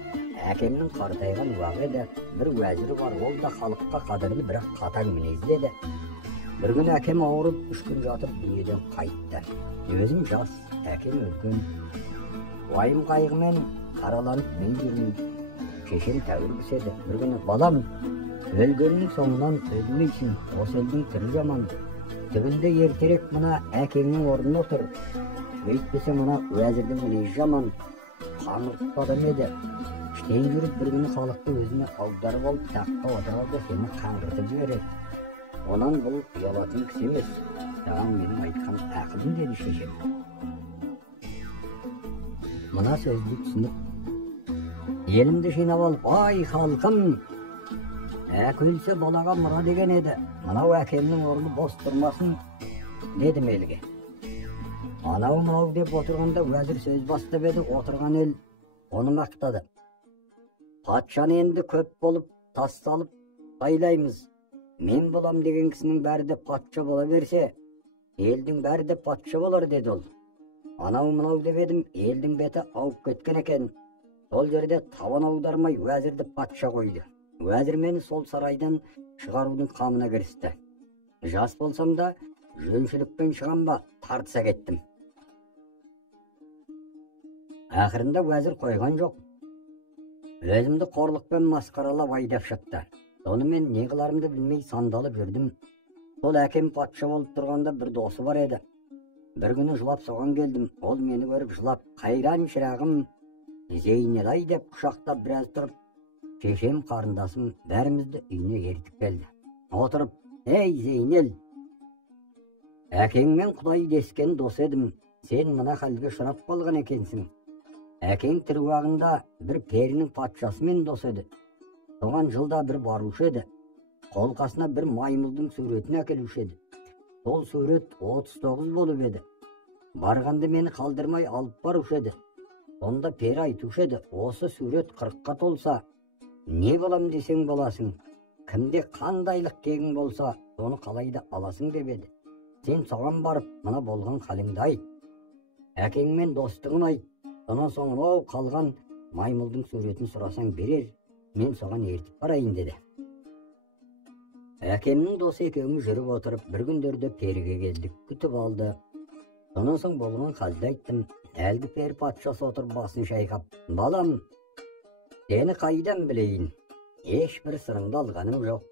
Әкемнің қартайған уағы еді, бір уәзірі бар, ол да халыққа қадірлі, бірақ қатаң мінезді еді. Bir gün әкем ауырып, 3 күн жатып дүниеден қайтты. Өзім жас, әкем өлген. Уайым қайғымен қараланып мен жүрмін. Шешем тәуір кісі. Bir күні: балам, өлгеннің соңынан өлмейсің, осы елдің түрі жаман. Түбінде ертерек мына әкеңнің орнына отыр. Өйтпесе мына уәзірдің мінезі жаман. Қаңғыртып адам еді. Іштен жүріп bir күні халықты өзіне аударып алып, таққа отырады, сені қаңғыртып жібереді. Онан бұл ұялатын кісі емес, саған менің айтқан ақылым деді шешем. Мына сөзді түсініп, елімді жинап алып: ай халқым, әке өлсе балаға мұра деген еді, мынау әкемнің орны бос тұрмасын дедім елге. Анау деп отырғанда уәзір сөз бастап еді, отырған ел оны мақтады. Патшаны енді көп болып тасталып байлаймыз. Мен болам деген кісінің бәрі де патша бола берсе, елдің бәрі де патша болар деді ол. Анау деп едім, елдің беті ауып кеткен екен. Сол жерде табан аудармай уәзірді патша қойды. Уәзір мені сол сарайдан шығарудың қамына кірісті. Жас болсам да, жөншілікпен шығам ба, тартыса кеттім. Ақырында уәзір қойған жоқ. Өзімді қорлықпен масқаралап айдап шықты. Оны мен не қыларымды білмей сандалып жүрдім. Сол әкем патша болып тұрғанда бір досы бар еді. Bir günü жылап соған келдім. Ол мені көріп жылап, қайран шырағым, Зейнел-ай деп құшақтап біраз тұрып, шешем қарындасым бәрімізді үйіне ертіп келді. Отырып, ей Зейнел, әкеңмен құдай дескен дос едім, сен мына халге ұшырап қалған екенсің. Әкең тірі уағында бір перінің патшасымен дос еді. Соған жылда бір барушы еді. Қолқасына бір маймылдың суретін әкелуші еді. Сол сурет 39 болып еді. Барғанды мені қалдырмай алып барушы еді. Сонда пері айтушы еді, осы сурет 40-қа толса, не болам десең боласың. Кімде қандайлық кегің болса, соны қалайда аласың деп еді. Сен соған барып, мына болған қалыңды айт. Әкеңмен достығын айт. Сонан соң қалған маймылдың суретін сұрасаң берер, мен соған ертіп барайын деді. Әкемнің досы екеуміз жүріп отырып, бір күндерде періге келдік, күтіп алды. Сонан соң болған халді айттым. Әлгі пері патшасы отырып басын шайқап, балам, сені қайдан білейін? Ешбір сырыңды алғаным жоқ.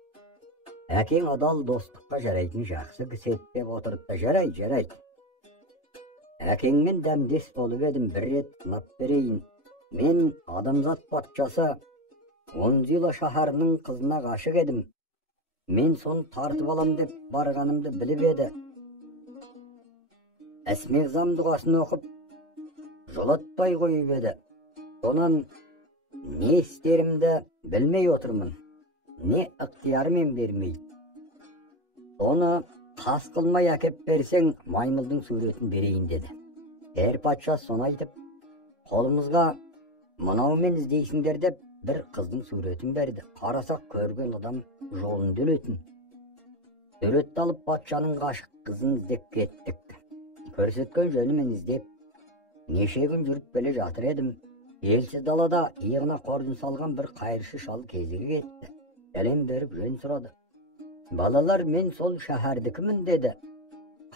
Әкең адал достыққа жарайтын жақсы кісі деп отырып та жарайды. Әкеңмен дәмдес болып едім, бір рет сынап берейін. Мен адамзат патшасы Онзила шаһарының қызына ғашық едім. Мен соны тартып алам деп барғанымды біліп еді. Әсмеғзам дұғасын оқып, жолатпай қойып еді. Сонан не істерімді білмей отырмын. Не ықтиярымен бермейді. Оны қас қылмай әкеп берсең, маймылдың суретін берейін деді. Патша соны айтып, қолымызға мынаумен іздейсіңдер деп бір қыздың суретін берді. Қарасақ көрген адам жолын өлетін. Суретті алып патшаның ғашық қызын іздеп кеттік. Көрсеткен жөнімен іздеп, неше күн жүріп келе жатыр едім. Елсіз далада иығына қоржын салған бір қайыршы шал кезіге кетті. Сәлем беріп жөн сұрады. Балалар, мен сол шәһәрдікімін деді.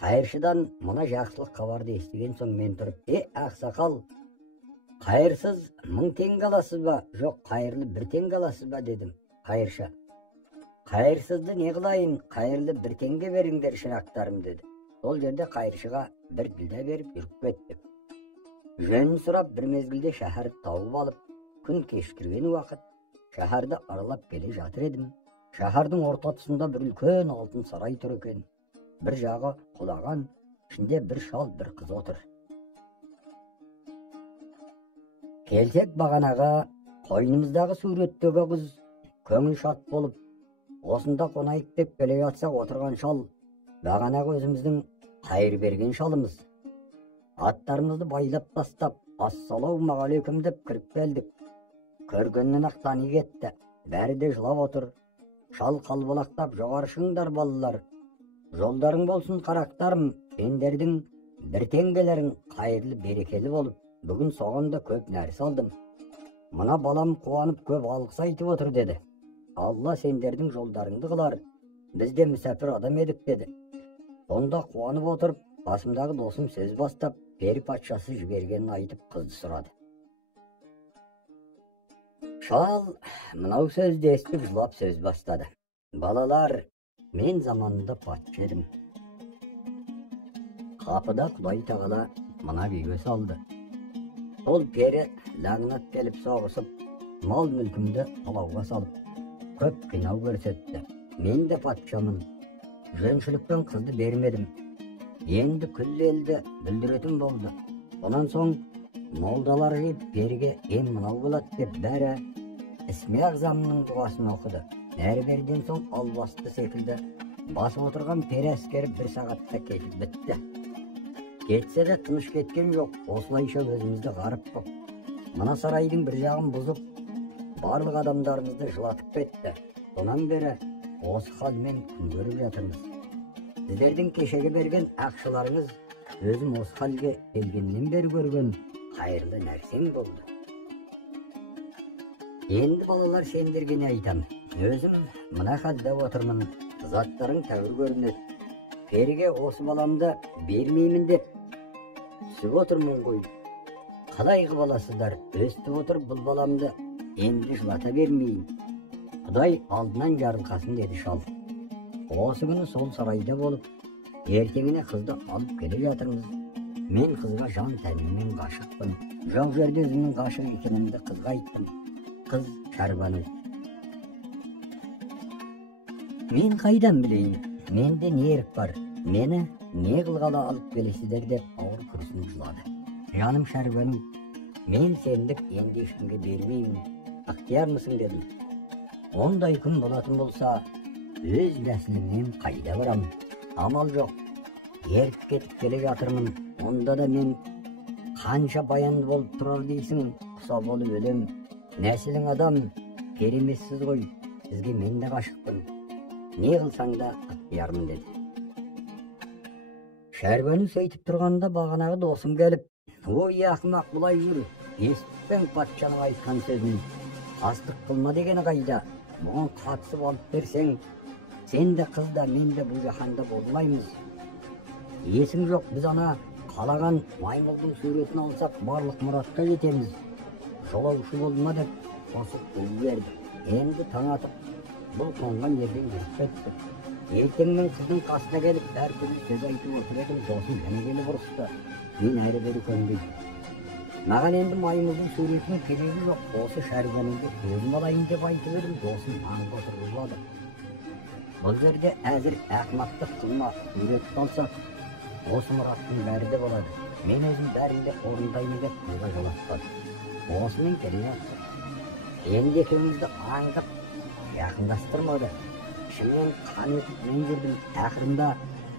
Қайыршыдан мына жақсылық хабарды естіген соң мен тұрып, ақсақал, қайырсыз 1000 теңге аласыз ба? Жоқ, қайырлы 1 теңге аласыз ба дедім. Қайыршы, қайырсызды не қылайын, қайырлы 1 теңге беріңдер шырақтарым деді. Сол жерде қайыршыға бір білді беріп жүріп кеттік. Жөнін сұрап бір мезгілде шәһәрді тауып алып, күн кешкірген уақыт шәһәрді аралап келе жатыр едім. Шәһәрдің орта тұсында бір үлкен алтын сарай тұр екен. Бір жағы құлаған, ішінде бір шал, бір қыз отыр. Келсек бағанаға, қойнымыздағы суреттегі қыз көңіл шат болып, осында қонайық деп келе жатсақ отырған шал, бағанағы өзіміздің қайыр берген шалымыз. Аттарымызды байлап тастап, ассалаумағалейкум деп кіріп келдік. Көргеннен ақ тани кетті. Бәрі де жылап отыр. Шал қалбалақтап, жоғары шығыңдар балалар. Жолдарың болсын қарақтарым, сендердің 1 теңгелерің қайырлы берекелі болып, бүгін соғанда көп нәрсе алдым. Мына балам қуанып көп алғыс айтып отыр деді. Алла сендердің жолдарыңды қылар. Біз де мүсәпір адам едік деді. Сонда қуанып отырып, басымдағы досым сөз бастап, пері патшасы жібергенін айтып қызды сұрады. Шал мынау сөзді естіп жылап сөз бастады. Балалар, мен заманында патша едім. Қапыда Құдай тағала мына күйге салды. Сол пері лағнат келіп соғысып, мал мүлкімді алауға салып, көп қинау көрсетті. Мен де патшамын. Жөншілікпен қызды бермедім. Енді күллі елді бүлдіретін болды. Онан соң молдалар жиып періге мынау болады деп бәрі Әсмеғзамның дұғасын оқыды. Әрберден соң албасты секілді басып отырған пері әскері 1 сағатта кетіп бітті. Кетсе де тыныш кеткен жоқ. Осылайша өзімізді ғарып қып, мына сарайдың бір жағын бұзып, барлық адамдарымызды жылатып кетті. Сонан бері осы халмен күн көріп жатырмыз. Сіздердің кешеге берген ақшыларыңыз өзім осы халге келгеннен бері көрген қайырлы нәрсем болды. Енді балалар, сендерге не айтам? Өзім мына халда отырмын, заттарың тәуір көрінеді. Періге осы баламды бермеймін деп түсіп отырмын ғой. Қалай қып аласыздар? Өстіп отырып бұл баламды endi жылата бермейін. Құдай алдынан жарылқасын деді шал. Осы күні сол сарайда болып, ертеңіне қызды алып келе жатырмыз. Мен қызға жан тәніммен ғашықпын. Жоқ жерде өзімнің ғашық екенімді қызға айттым. Қыз Шәрбану. Мен қайдан білейін? Менде не ерік бар? Мені не қылғалы алып келесіздер деп ауыр күрсініп жылады. Жаным Шәрбану, мен сендік енді ешкімге бермеймін. Ықтиярмысың дедім. Ондай күн болатын болса, өз нәсілімнен қайда барам? Амал жоқ. Еріп кетіп келе жатырмын. Онда да мен қанша баянды болып тұрар дейсің, құса болып өлем. Нәсілің адам, керемессіз ғой. Сізге мен де ғашықпын. Не қылсаң да ықтиярмын деді. Шәрбану сөйтіп тұрғанда бағанағы досым келіп, ой ақымақ бұлай жүр. Естіппен патшаның айтқан сөзін. Астық қылма дегені қайда? Бұған қатысып алып берсең, сен де қыз да мен де бұл жаһанда болмаймыз. Есің жоқ, біз ана қалаған маймылдың суретін алсақ барлық мұратқа жетеміз. Жолаушы болма деп қосып қуып берді. Енді таң атып, бұл қонған жерден жүріп кетті. Ертең мен қыздың қасына келіп, әр күні сөз айтып отыр едім, досым және келіп ұрысты. Мен әрі бері көнбейді. Маған енді маймылдың суретінің керегі жоқ. Осы Шәрбануды өзім алайын деп айтып едім, досым аңға отырғызбады. Бұл жерде әзір ақымақтық қылма, сурет қалсақ, осы мұраттың бәрі де болады. Мен өзім бәрінде орындаймын деп қызға жолатпады. Осымен керегі. Енді екеумізді аңдып жақындастырмады. Ішімнен қан өтіп мен жүрдім. Ақырында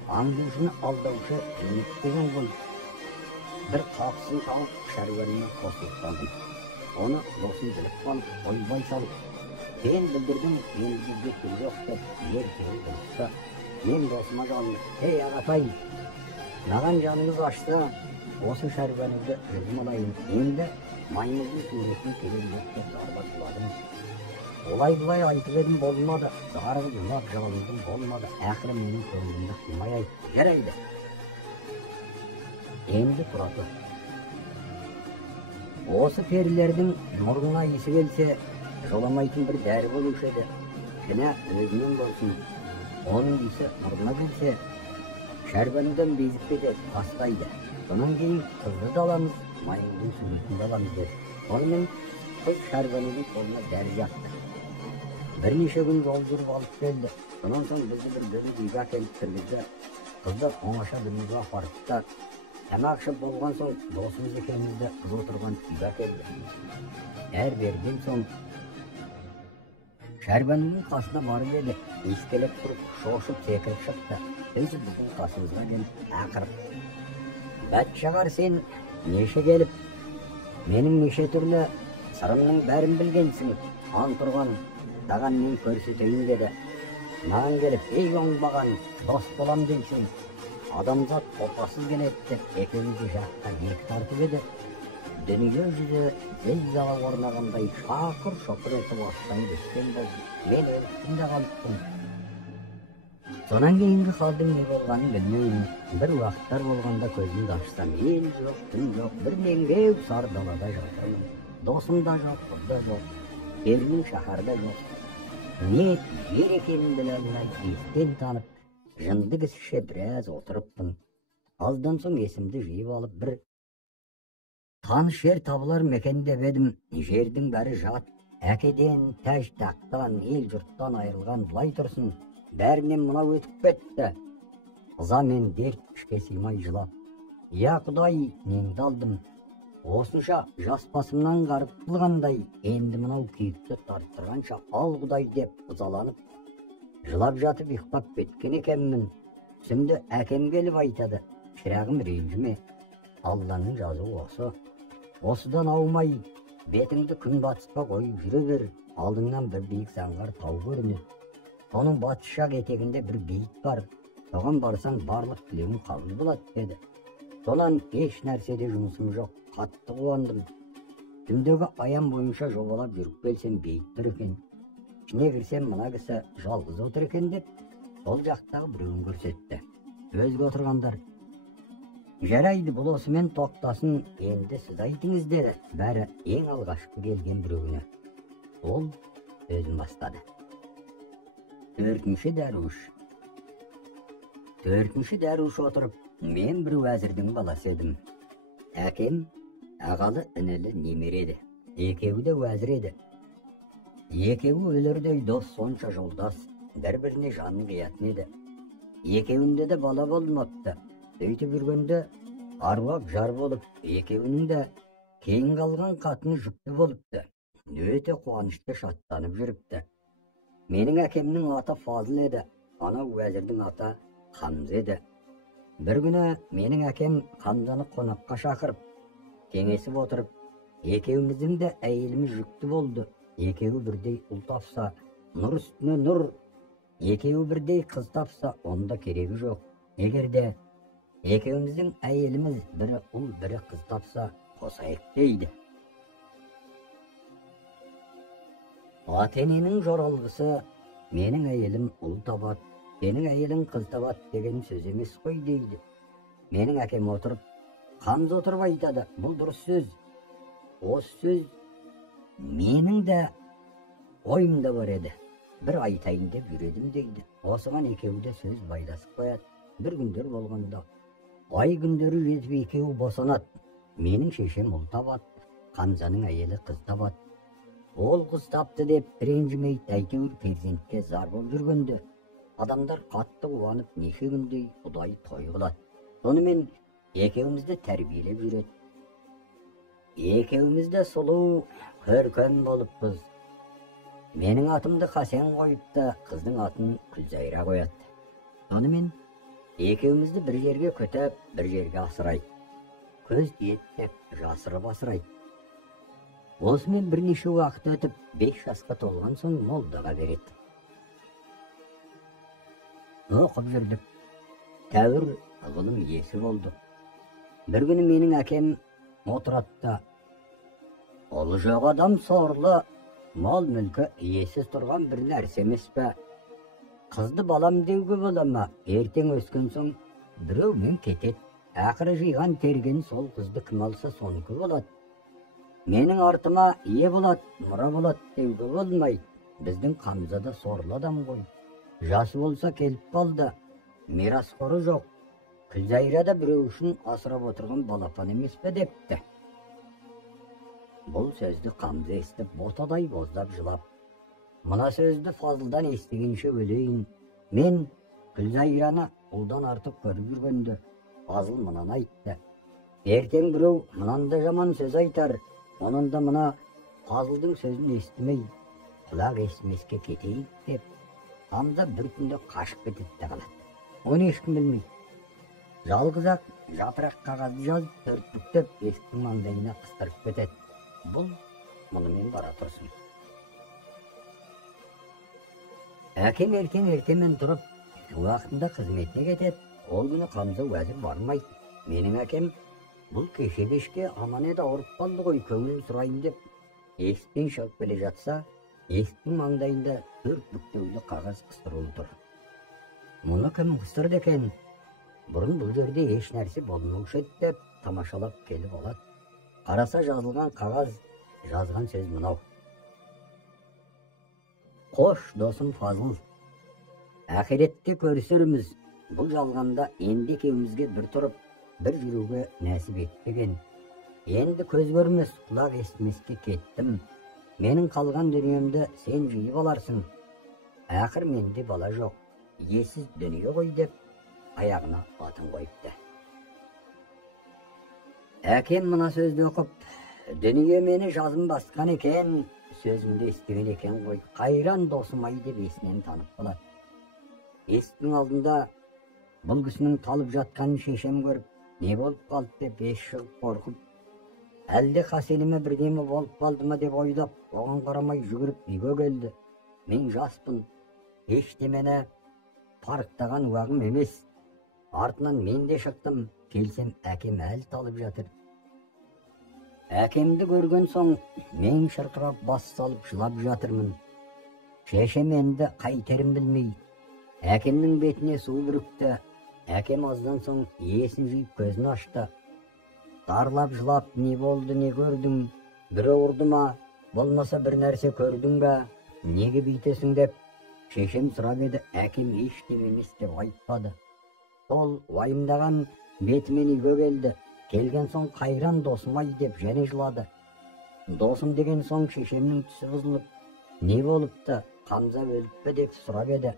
аңдушыны алдаушы ниеттеген ғой. Bir қапысын тауып Шәрбанумен қосылып қалдым. Оны досым біліп қалып, ойбай салып, сен білдірдің, мен бізде күн жоқ деп, ертеңі болса, мен досыма жалынып, ей ағатай, маған жаныңыз ашса, осы Шәрбануды өзім алайын. Енді маймылдың суретін керек жоқ деп зарбат құладым. Олай-бұлай айтып едім, болмады. Зарғы жылап жалындым, болмады. Ақыры менің көңілімді қимай айтты. Жарайды. Енді тұрады. Осы перілердің мұрнына есі келсе, жоламайтын бір дәрі болушы еді. Кінә өзінен болсын. Оның есі мұрнына келсе, Шәрбанудан безіп кетеді, тастайды. Сонан кейін қызды да аламыз, маймылдың суретін аламыз деді. Онымен қыз Шәрбанудың қолына дәрі жақты. Бірнеше күн жол жүріп алып келді. Сонан соң бізді бір бөлек үйге әкеліп кіргізді. Қызды оңаша бір үйге апарып та, тамақ ішіп болған соң досымыз екеумізді қыз отырған үйге әкелді. Әр берден соң Шәрбанудың қасына барып еді. Искелеп тұрып, шошып секіріп шықты. Өзі біздің қасымызға келіп ақырып, бәтшағар, сен неше келіп, менің неше түрлі сырымның бәрін білгенсің. Ан тұрған саған мен көрсетейін деді. Маған келіп, ей оңбаған, дос болам дейсің. Адамзат опасыз келеді деп, екеумізді жақтан екі тартып еді. Дүние жүзі зілзала орнағандай шақыр-шұқыр етіп аттан кеткен болды. Мен өліктім де қалыптым. Сонан кейінгі қалдың не болғанын білмеймін. Бір уақыттар болғанда көзімді ашсам, ел жоқ, түн жоқ, бір меңгеу сар далада жатырмын. Досым да жоқ, қыз да жоқ, елінің шаһарда жоқ. Не жер екенін біле алмай, естен танып, жынды кісіше біраз отырыппын. Аздан соң есімді жиып алып, бір таныс жер табылар мекен деп едім. Жердің бәрі жат, әкеден, тәж тақтан, ел жұрттан айырылған бұлай тұрсын. Бәрінен мынау өтіп кетті. Ыза мен дерт ішке сыймай жылап. Я Құдай, неңді алдым. Осынша жас басымнан қарып қылғандай, енді мынау күйікті тарттырғанша ал Құдай деп ызаланып, жылап жатып ұйықтап кеткен екенмін. Түсімді әкем келіп айтады, шырағым ренжіме, Алланың жазуы осы. Осыдан аумай, бетіңді күн батысқа қойып жүре бер, алдыңнан бір биік заңғар тау көрінеді. Оның батыс жақ етегінде бір бейіт бар, соған барсаң барлық тілегің қабыл болады деді. Сонан еш нәрседе жұмысым жоқ, қатты қуандым. Түндегі аян бойынша жобалап жүріп келсем бейіт тұр екен. İçine кірсем мына кісі жалғыз отыр екен деп, сол жақтағы біреуін көрсетті. Өзге отырғандар, жарайды бұл осымен тоқтасын, енді сіз айтыңыз деді. Бәрі ең алғашқы келген біреуіне. Ол сөзін бастады. Төртінші дәруш отырып, мен бір уәзірдің баласы едім. Әкем ағалы інілі немере еді. Екеуі де уәзір еді. Екеуі өлердей дос, сонша жолдас, бір-біріне жанын қиятын еді. Екеуінде де бала болмапты. Сөйтіп жүргенде аруақ жар болып, екеуінің де кейін қалған қатыны жүкті болыпты. Өте қуанышты шаттанып жүріпті. Менің әкемнің аты Фазыл еді, ана уәзірдің аты Хамза еді. Бір күні менің әкем Хамзаны қонаққа шақырып, кеңесіп отырып, екеуіміздің де әйеліміз жүкті болды. Екеуі бірдей ұл тапса, нұр үстіне нұр, екеуі бірдей қыз тапса, онда керегі жоқ. Егерде екеуіміздің әйеліміз бірі ұл, бірі қыз тапса, қосайық дейді. Ата-ененің жоралғысы, менің әйелім ұл табады, сенің әйелің қыз табады деген сөз емес қой дейді. Менің әкем отырып, Хамза отырып айтады, бұл дұрыс сөз. Осы сөз менің де ойымда бар еді. Бір айтайын деп жүредім дейді. Осыған екеуі де сөз байласып қояды. Бір күндер болғанда, ай күндері жетіп екеуі босанады. Менің шешем ұл табады, Хамзаның әйелі қыз табады. Ол қыз тапты деп ренжімей, әйтеуір перзентке зар болып жүргенде, адамдар қатты қуанып неше күндей құдай той қылады. Сонымен екеуімізді тәрбиелеп жүреді. Екеуімізді сұлу, көркем болыппыз. Менің атымды Хасен қойыпты, қыздың атын Күлзайра қояды. Сонымен екеуімізді бір жерге көтеп, бір жерге асырайды. Көз тиеттеп, жасырып асырайды. Осымен бірнеше уақыт өтіп, 5 жасқа толған соң молдаға береді. Оқып жүрдік. Тәуір ғылым иесі болды. Бір күні менің әкем отыратта, олы жоқ адам сорлы, мал мүлкі иесіз тұрған бір нәрсе емес пе? Қызды балам деуге бола ма? Ертең өскен соң біреумен кетеді. Ақыры жиған терген сол қызды кім алса соныкі болады. Менің артыма ие болады, мұра болады деуге болмайды. Біздің Хамзада сорлы адам ғой. Жасы болса келіп қалды. Мирасқоры жоқ. Күлзайра да біреу үшін асырап отырған балапан емес пе депті. Бұл сөзді Хамза естіп, ботадай боздап жылап. Мына сөзді Фазылдан естігенше өлейін. Мен Күлзайраны ұлдан артып көріп жүргенде, Фазыл мұнан айтты. Ертең біреу мұнанда жаман сөз айтар. Оның да мына Фазылдың сөзін естімей, құлақ естімеске кетейік деп, Хамза бір күнде қашып кетеді қалады. Оны ешкім білмейді. Жалғыз-ақ жапырақ қағазды жазып, төртбүктеп, есіктің маңдайына қыстырып кетеді. Бұл мұнымен бара тұрсын. Әкем ертемен тұрып, уақытында қызметіне кетеді. Ол күні Хамза уәзір бармайды. Менің әкем бұл кеше-кешке аман еді, ауырып қалды ғой, көңілін сұрайын деп, есіктен шығып келе жатса, есіктің маңдайында 4 бүктеулі қағаз қыстырулы тұр. Мұны кім қыстырды екен? Бұрын бұл жерде еш нәрсе болмаушы еді деп тамашалап келіп алады. Қараса жазылған қағаз, жазған сөз мынау. Қош досым Фазыл, ақиретте көрісерміз. Бұл жалғанда енді екеумізге бір тұрып, бір жүруге нәсіп етпеген. Енді көз көрмес, құлақ естімеске кеттім. Менің қалған дүниемді сен жиып аларсың. Ақыр менде бала жоқ, иесіз дүние ғой деп, аяғына атын қойыпты. Әкем мына сөзді оқып, дүние мені жазым басқан екен, сөзімді естіген екен ғой, қайран досым ай деп есінен танып қалады. Есіктің алдында бұл кісінің талып жатқанын шешем көріп, не болып қалды деп ес шығып қорқып, әлде Хасеніме бірдеме болып қалды ма деп ойлап, оған қарамай жүгіріп үйге келді. Мен жаспын, ештемені парықтаған уағым емес. Артынан мен де шықтым, келсем әкем әлі талып жатыр. Әкемді көрген соң мен шырқырап бас салып жылап жатырмын. Шешем енді қайтерін білмей, әкемнің бетіне су бүрікті. Әкем аздан соң есін жиып көзін ашты. Зарлап жылап, не болды, не көрдің? Біреу ұрды ма? болмаса bir нәрсе көрдің бе, неге бүйтесің деп шешем сұрап еді, әкем ештеме емес деп айтпады. Сол уайымдаған бетімен үйге келді. Келген соң қайран досым-ай деп және жылады. Досым деген соң шешемнің түсі бұзылып, не болыпты, Қамза өліп пе деп сұрап еді.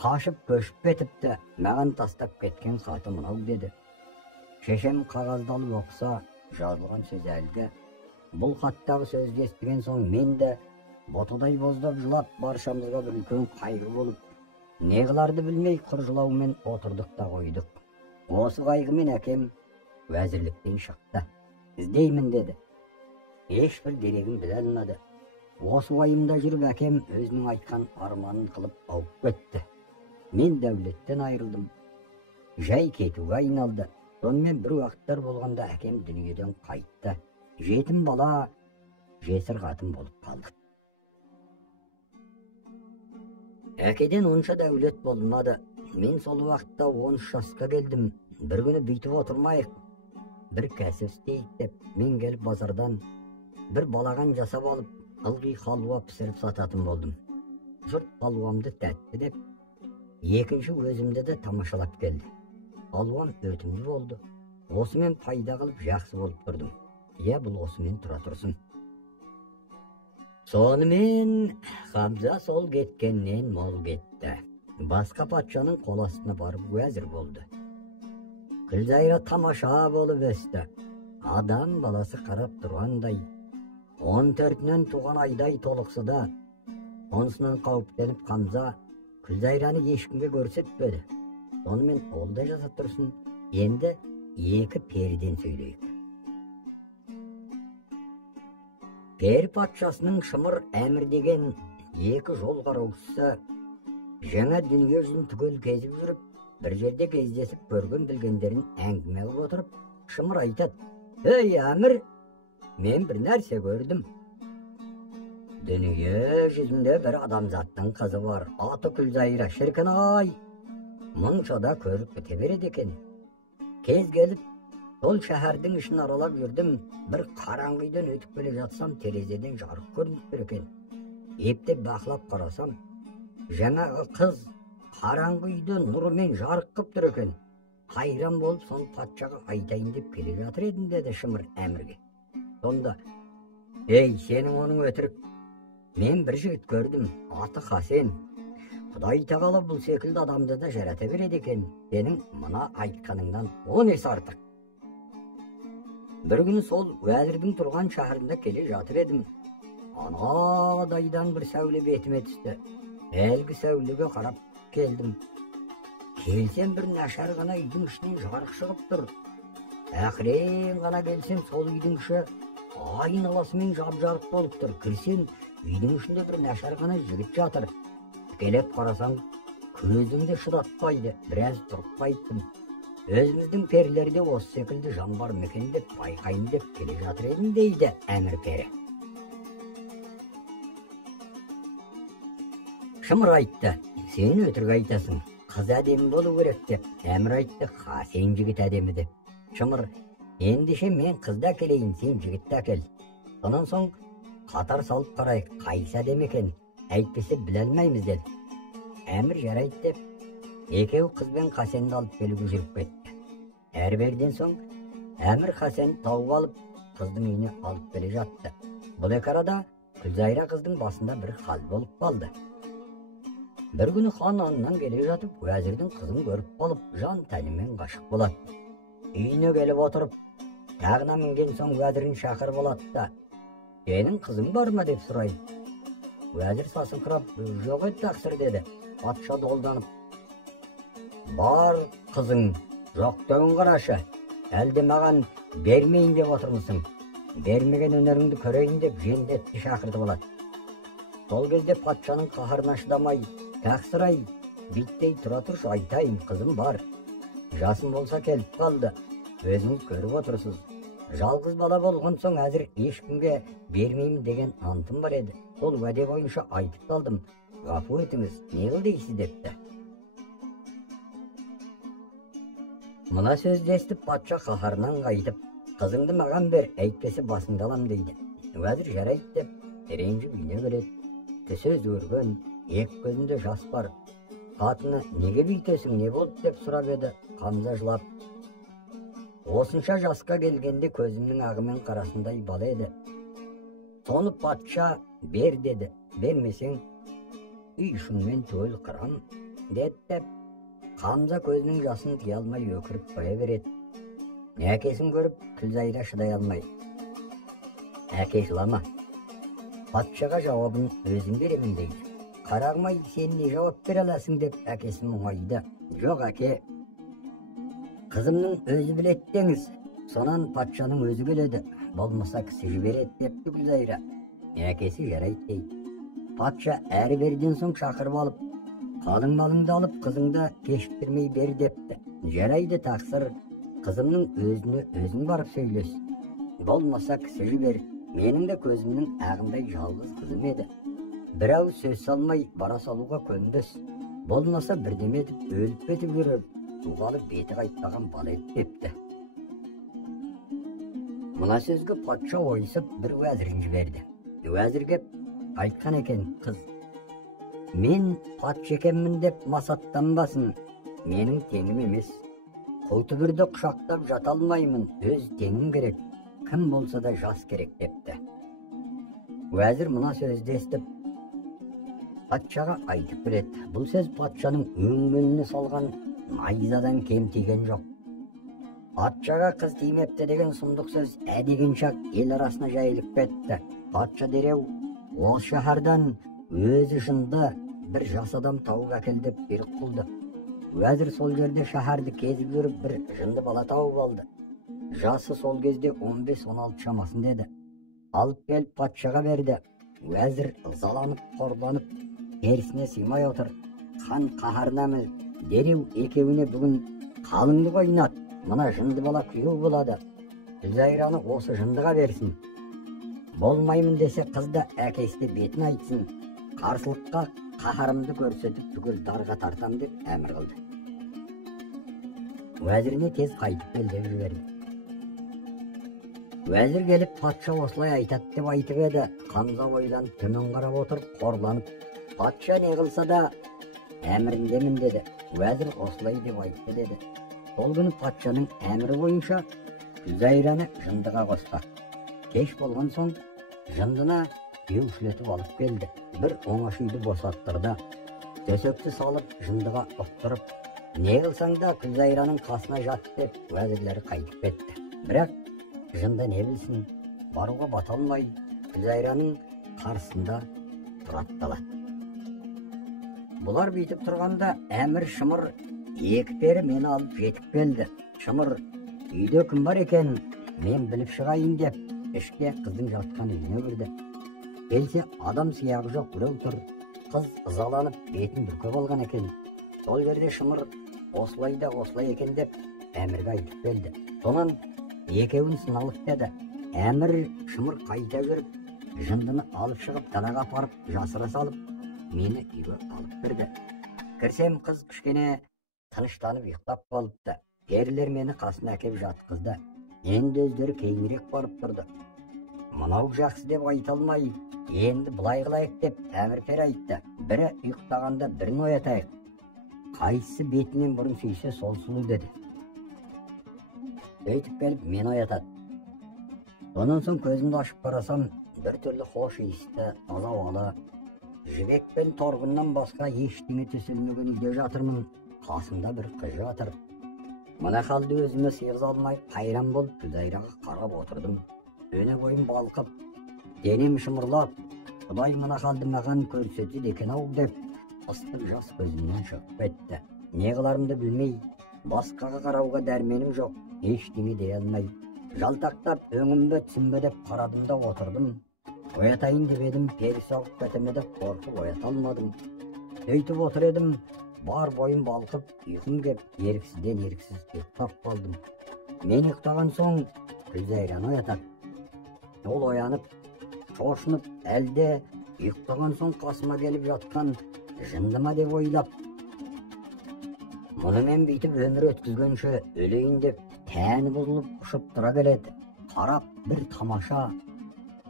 Қашып көшіп кетіпті, маған тастап кеткен хаты мынау деді. Шешем қағазды алып оқыса, жазылған сөз әлгі. Бұл хаттағы сөзді естіген соң мен де ботадай боздап жылап, баршамызға бір үлкен қайғы болып, не қыларды білмей құр жылаумен отырдық та қойдық. Осы қайғымен әкем уәзірліктен шықты. Іздеймін деді. Ешбір дерегін біле алмады. Осы уайымда жүріп әкем өзінің айтқан арманын қылып ауып кетті. Мен дәулеттен айырылдым. Жай кетуге айналды. Сонымен бір уақыттар болғанда әкем дүниеден қайтты. Жетім бала, жесір қатын болып қалды. Әкеден онша дәулет болмады. Мен сол уақытта 13 жасқа келдім. Bir күні бүйтіп отырмайық. Bir кәсіп істейік деп, мен келіп базардан bir балаған жасап алып, ылғи халуа пісіріп сататын болдым. Жұрт халуамды тәтті деп, екінші өзімді де тамашалап келді. Халуам өтімді болды. Осымен пайда қылып жақсы болып тұрдым. Е, бұл осымен тұра тұрсын. Сонымен Қамза сол кеткеннен мол кетті. Басқа патшаның қол астына барып уәзір болды. Күлзайра тамаша болып өсті. Адам баласы қарап тұрғандай. 14-нен туған айдай толықсыда. Онсынан қауіптеніп Қамза Күлзайраны ешкімге көрсетпеді. Сонымен ол да жасап тұрсын. Енді екі періден сөйлейік. Пер патшасының Шымыр әмір деген екі жол қараушысы жаңа дүние жүзін түгел кезіп жүріп, бір жерде кездесіп көрген білгендерін әңгіме қылып отырып, Шымыр айтады: "Ей әмір, мен бір нәрсе көрдім. Дүние жүзінде бір адамзаттың қызы бар, аты Күлзайра, шіркін-ай, мұншада көріп біте береді екен. Кез келіп, сол шәһәрдің ішін аралап жүрдім, бір қараңғы үйден өтіп келе жатсам, терезеден жарық көрініп тұр екен. Ептеп бақылап қарасам, жаңағы қыз қараңғы үйден нұрымен жарық қып тұр екен. Қайран болып, соны патшаға айтайын деп келе жатыр едім" деді Шымыр әмірге. Сонда: "Ей, сенің оның өтірік. Мен бір жігіт көрдім, аты Хасен. Құдай тағала бұл секілді адамды да жарата береді екен. Сенің мына айтқаныңнан 10 есе артық." Bir күні сол уәзірдің тұрған шәһәрінде келе жатыр едім. Анадайдан бір сәуле бетіме түсті. Әлгі сәулеге қарап келдім. Келсем, бір нашар ғана үйдің ішінен жарық шығып тұр. Ақырен ғана келсем, сол үйдің іші айналасымен жап-жарық болып тұр. Кірсем, үйдің ішінде бір нашар ғана жігіт жатыр. Келіп қарасам, көзімді шыдатпайды. Біраз тұрып қайттым. Өзіміздің перілерде осы секілді жан бар мекен деп байқайын деп келе жатыр едім, дейді әмір пері. Шымыр айтты: "Сен өтірік айтасың, қыз әдемі болу керек" деп. Әмір айтты: "Хасен жігіт әдемі" деп. Шымыр: "Ендеше мен қызды әкелейін, сен жігітті әкел. Сонан соң қатар салып қарайық, қайсы әдемі екен, әйтпесе біле алмаймыз" деді. Әмір жарайды деп, екеу қыз бен Хасенді алып келуге жүріп кетті. Әрберден соң әмір Хасенді тауып алып, қыздың үйіне алып келе жатты. Бұл екі арада Күлзайра қыздың басында бір хал болып қалды. Bir күні хан аңнан келе жатып, уәзірдің қызын көріп қалып, жан тәнімен ғашық болады. Үйіне келіп отырып, тағына мінген соң уәзірін шақырып алады да: "Сенің қызың бар ма?" деп сұрайды. Уәзір сасыңқырап: "Жоқ еді тақсыр" деді. Патша долданып: "Бар қызың, жоқтығын қарашы, әлде маған бермейін деп отырмысың? Бермеген өнеріңді көрейін" деп жендетті шақыртып алады. Сол кезде патшаның қаһарына шыдамай: "Тақсыр-ай, биттей тұра тұршы, айтайын, қызым бар. Жасым болса келіп қалды. Өзіңіз көріп отырсыз. Жалғыз бала болған соң әзір ешкімге бермеймін деген антым бар еді. Сол уәде бойынша айтып қалдым. Ғафу етіңіз, не қыл дейсіз" депті. Мына сөзді естіп патша қаһарынан қайтып, Kızыңды mağan ber, әйтпесе басыңды алам дейді. Уәзір жарайды деп, ренжіп үйіне кіреді. Тісі өзгерген, екі көзінде жас бар. Қатыны неге бүйтесің, не болды деп сұрап еді. Қамза жылап. Осынша жасқа келгенде көзімнің ағымен қарасындай бала еді. Соны патша бер деді. Бермесең, үй ішіңмен төл қырам, деді деп. Қамза көзінің жасын тия алмай өкіріп қоя береді. Әкесін көріп, Күлзайра шыдай алмай. Әке жылама. Патшаға жауабын өзің беремін дейді. Қарағым-ай, сен не жауап бере аласың деп әкесін мұңайды. Жоқ әке, қызымның өзі біледі деңіз. Сонан патшаның өзі келеді. Болмаса кісі жібереді депті Күлзайра. Әкесі жарайды дейді. Патша әрі берден соң шақырып алып, қалың малыңды алып қызыңды кешіктірмей бер депті. Жарайды тақсыр, қызымның өзін барып сөйлес. Болмаса кісі жібер. Менің де көзімнің ағындай жалғыз қызым еді. Бір ауыз сөз салмай бара салуға көнбес. Болмаса бірдеме етіп өліп кетіп жүріп, туғалы беті қайтпаған бала еді депті. Мына сөзге патша ойысып бір уәзірін жіберді. Уәзір кеп айтқан екен, қыз, мен патша екенмін деп масаттанбасын, менің теңім емес. Қотыбірді құшақтап жата алмаймын, өз теңім керек. Кім болса да жас керек депті. Уәзір мұна сөзді естіп, патшаға айтып біледі. Бұл сөз патшаның өңменіне салған найзадан кем тиген жоқ. Патшаға қыз тимепті деген сұмдық сөз әдеген шақ ел арасына жайылып кетті. Патша дереу ол шаһардан өз ішінде бір жас адам тауып әкелді деп бұйрық қылды. Уәзір сол жерде шаһарды кезіп жүріп бір жынды бала тауып алды. Жасы сол кезде 15-16 шамасында еді. Алып келіп патшаға берді. Уәзір ызаланып, қорланып, терісіне сыймай отыр. Хан қаһарына дереу екеуіне бүгін қалыңды ойнат. Мына жынды бала күйеу болады. Күлзайраны осы жындыға берсін. Болмаймын десе қызды әкесі бетін айтсын. Қарсылыққа қаһарымды көрсетіп түгел дарға тартам деп әмір қылды. Уәзіріне тез қайтып кел деп жіберді. Уәзір келіп патша осылай айтады деп айтып еді. Қамза ойланып төмен қарап отырып қорланып, патша не қылса да әміріндемін деді. Уәзір осылай деп айтты деді. Сол күні патшаның әмірі бойынша Күлзайраны жындыға қоспақ. Кеш болған соң жындына еушілетіп алып келді. Бір оңаш үйді босаттырды. Төсекті салып жындыға ұқтырып, не қылсаң да Күлзайраның қасына жат деп уәзірлері қайтып кетті. Бірақ жынды не білсін, баруға бата алмай, Күлзайраның қарсында тұратталады. Бұлар бүйтіп тұрғанда әмір Шымыр екі пері мені алып жетіп келді. Шымыр, үйде кім бар екен, мен біліп шығайын деп, ішке қыздың жатқан үйіне кірді. Келсе адам сияғы жоқ біреу тұр. Қыз ызаланып бетін бүркеп алған екен. Сол жерде Шымыр осылай да осылай екен деп әмірге айтып келді. Сонан екеуін сыналық деді. Әмір Шымыр қайта жүріп, жындыны алып шығып далаға апарып жасыра салып, мені үйге алып кірді. Кірсем қыз кішкене тыныштанып ұйықтап қалыпты. Перілер мені қасына әкеп жатқызды. Енді өздері кейінірек барып тұрды. Мынау жақсы деп айта алмай, енді былай қылайық деп әмір пер айтты. Бірі ұйықтағанда бірін оятайық. Қайсысы бетінен бұрын сүйсе сол сұлу деді. Өйтіп келіп мен оятады. Онан соң көзімді ашып қарасам, бір түрлі хош иісті, таза ауалы, жібек пен торғыннан басқа ештеңе төселмеген үйде жатырмын. Қасымда бір қыз жатыр. Мына халды өзіме сыйғыза алмай қайран болып Күлзайраға қарап отырдым. Өне бойым балқып, денем шымырлап, Құдай мына халды маған көрсетеді екен-ау деп, ыстық жас көзімнен шығып кетті. Не қыларымды білмей, басқаға қарауға дәрменім жоқ, ештеңе дей алмай, жалтақтап өңімді түсінбе деп қарадым да отырдым. Оятайын деп едім, пері соғып кетеме деп қорқып оята алмадым. Сөйтіп отыр едім, бар бойым балқып, ұйқым кеп, еріксізден еріксіз ұйықтап қалдым. Мен ұйықтаған соң Күлзайраны оятады. Ол оянып, шошынып, әлде ұйықтаған соң қасыма келіп жатқан жындыма деп ойлап, мұны мен бүйтіп өмір өткізгенше өлейін деп тәні бұзылып ұшып тұра келеді. қарап бір тамаша,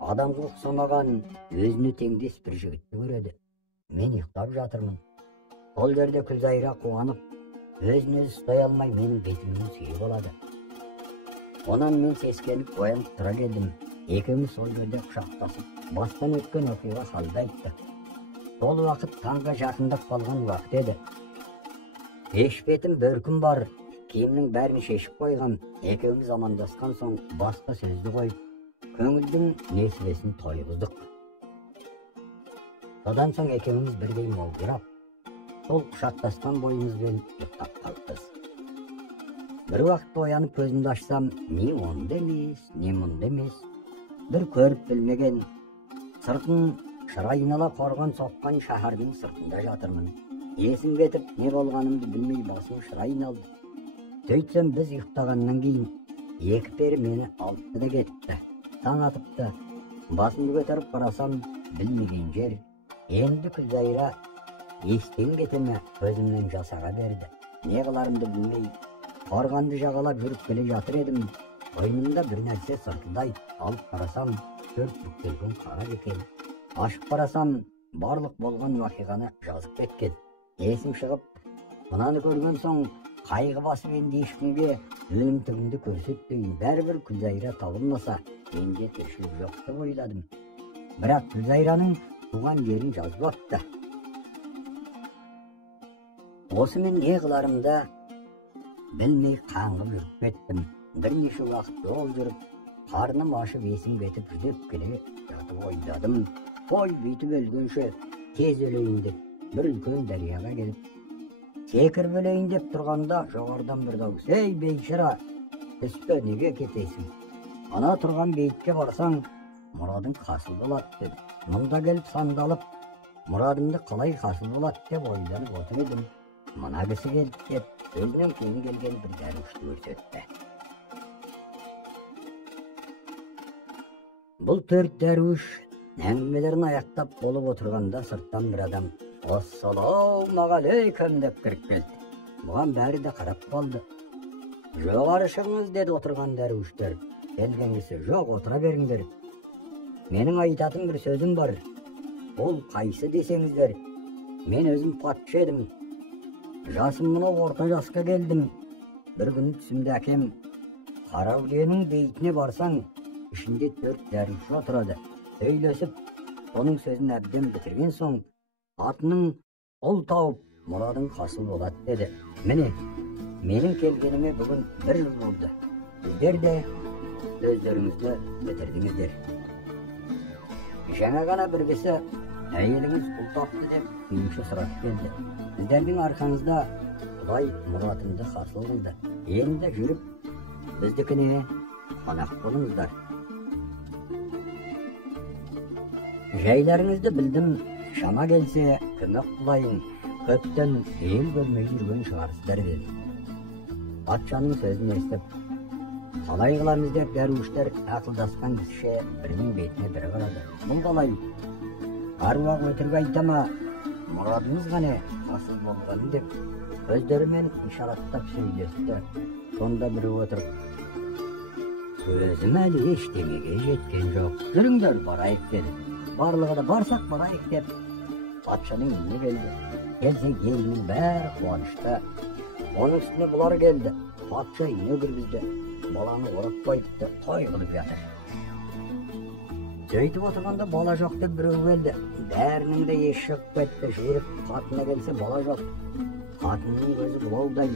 адамға ұқсамаған өзіне теңдес бір жігітті көреді. Мен ұйықтап жатырмын. Сол жерде Күлзайра қуанып, өзін өзі ұстай алмай менің бетімнен сүйіп алады. Онан мен сескеніп оянып тұра келдім. Екеуміз сол жерде құшақтасып, бастан өткен оқиға халды айттық. Сол уақыт таңға жақындап қалған уақыт еді. Бешпетім бөркім бар, киімнің бәрін шешіп қойған. Екеуміз амандасқан соң басқа сөзді қойып, көңілдің несібесін тойғыздық. Содан соң екеуміз бірдей молдырап, сол құшақтасқан бойымызбен ұйықтап қалыппыз. Бір уақытта оянып көзімді ашсам, не онда емес, не мұнда емес. Бір көріп білмеген, сыртын шырайнала қорған соққан шаһардың сыртында жатырмын. Есім кетіп, не болғанымды білмей басым шырайналды. Сөйтсем біз ұйықтағаннан кейін, екі пері мені алыпты да кетіпті. Таң атыпты. Басымды көтеріп қарасам, білмеген жер. Енді Күлзайра естен кетеме көзімнен жасаға берді. Не қыларымды білмей, қорғанды жағалап жүріп келе жатыр едім. Ойнымда бір нәрсе сыртылдайды. Алып қарасам, төрт бүктелген қара екен. Ашып қарасам, барлық болған уақиғаны жазып кеткен. Есім шығып, мынаны көрген соң, қайғы басып енді ешкімге өлім түгінді көрсетпейін. Бәрібір Күлзайра табылмаса, менде тіршілік жоқ деп ойладым. Бірақ Күлзайраның туған жерін жазбапты. Осы мен не қыларымда білмей қаңғып жүріп кеттім. Бірнеше уақыт жол жүріп, қарным ашып есім кетіп жүдеп келе жатып ойладым. Қой бүйтіп өлгенше тез өлейін деп бір үлкен дарияға келіп, секіріп өлейін деп тұрғанда жоғарыдан бір дауыс: "Ей бейшара, түспе, неге кетесің? Ана тұрған бейітке барсаң, мұрадың хасыл болады" деді. Мұнда келіп сандалып, мұрадымды қалай хасыл болады деп ойланып отыр едім. Мына кісі келіп деп, өзінен кейін келген бір дәруішті көрсетті. Бұл төрт дәруіш әңгімелерін аяқтап болып отырғанда сырттан бір адам «Ассалаумағалейкум» деп кіріп келді. Бұған бәрі де қарап қалды. «Жоғары шығыңыз» деді отырған дәруіштер. Келген кісі: «Жоқ, отыра беріңдер. Менің айтатын бір сөзім бар. Ол қайсы десеңіздер, мен өзім патша едім. Жасым мынау орта жасқа келдім. Бір күні түсімде әкем: Қараүленің бейтіне барсаң, ішінде төрт дәруіш отырады. Сөйлесіп, оның сөзін әбден бітірген соң, атының ұл тауып, мұрадың хасыл болады" деді. Міне, менің келгеніме бүгін бір жыл болды. Сіздер де сөздеріңізді бітірдіңіздер. Жаңа ғана бір кісі әйеліңіз ұл тапты деп күйінші сұрап келді. Сіздердің арқаңызда Құдай мұратымды хасыл қылды. Енді жүріп, біздікіне қонақ болыңыздар. Жайларыңызды білдім, шама келсе көмек қылайын, көптен ел көрмей жүрген шығарсыздар деді. Патшаның сөзін естіп, қалай қыламыз деп дәруіштер ақылдасқан кісіше бірінің бетіне бірі қарады. Бұл қалай? Аруақ өтірік айтама, мұрадыңыз ғана хасыл болғаны деп өздерімен ишараттап сөйлесті. Сонда бірі отырып: «Өзім әлі ештемеге жеткен жоқ. Жүріңдер барайық» деді. Барлығы да «Барсақ барайық» деп патшаның үйіне келді. Келсе елінің бәрі қуанышта. Оның үстіне бұлар келді. Патша үйіне кіргізді. Баланы орап қойыпты, той қылып жатыр. Сөйтіп отырғанда бала жоқ деп біреу келді. Бәрінің де ес шығып кетті. Жиырып қатына келсе бала жоқ. Қатынның өзі бұлаудай.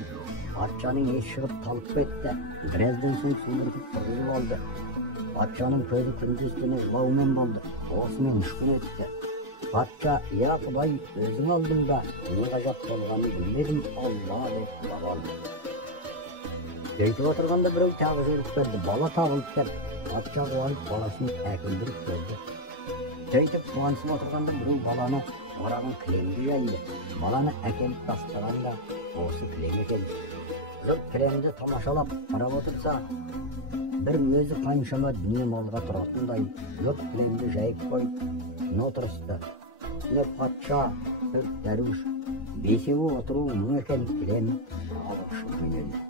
Патшаның ес шығып талып кетті. Біраздан соң сүміртіп тұрғызып алды. Патшаның көзі күндіз-түні жылаумен болды. Осымен 3 күн өтті. Патша: «Я Құдай, өзің алдың ба? Не ғажап болғанын білмедім, Алла» деп алды. Сөйтіп отырғанда біреу тағы жүріп берді. Бала табылып деп патша қуанып баласын әкелдіріп берді. Сөйтіп қуанысып отырғанда біреу баланы ораған кілемді жайды. Баланы әкеліп тастағанда осы кілем екен. Жұрт кілемді тамашалап қарап отырса, бір өзі қаншама дүние малға тұратындай жұрт кілемді жайып қойып, отырысты. Үстіне патша, төрт дәруіш, бесеуі отыру мұң екен, кілем алып ұшып жөнелді.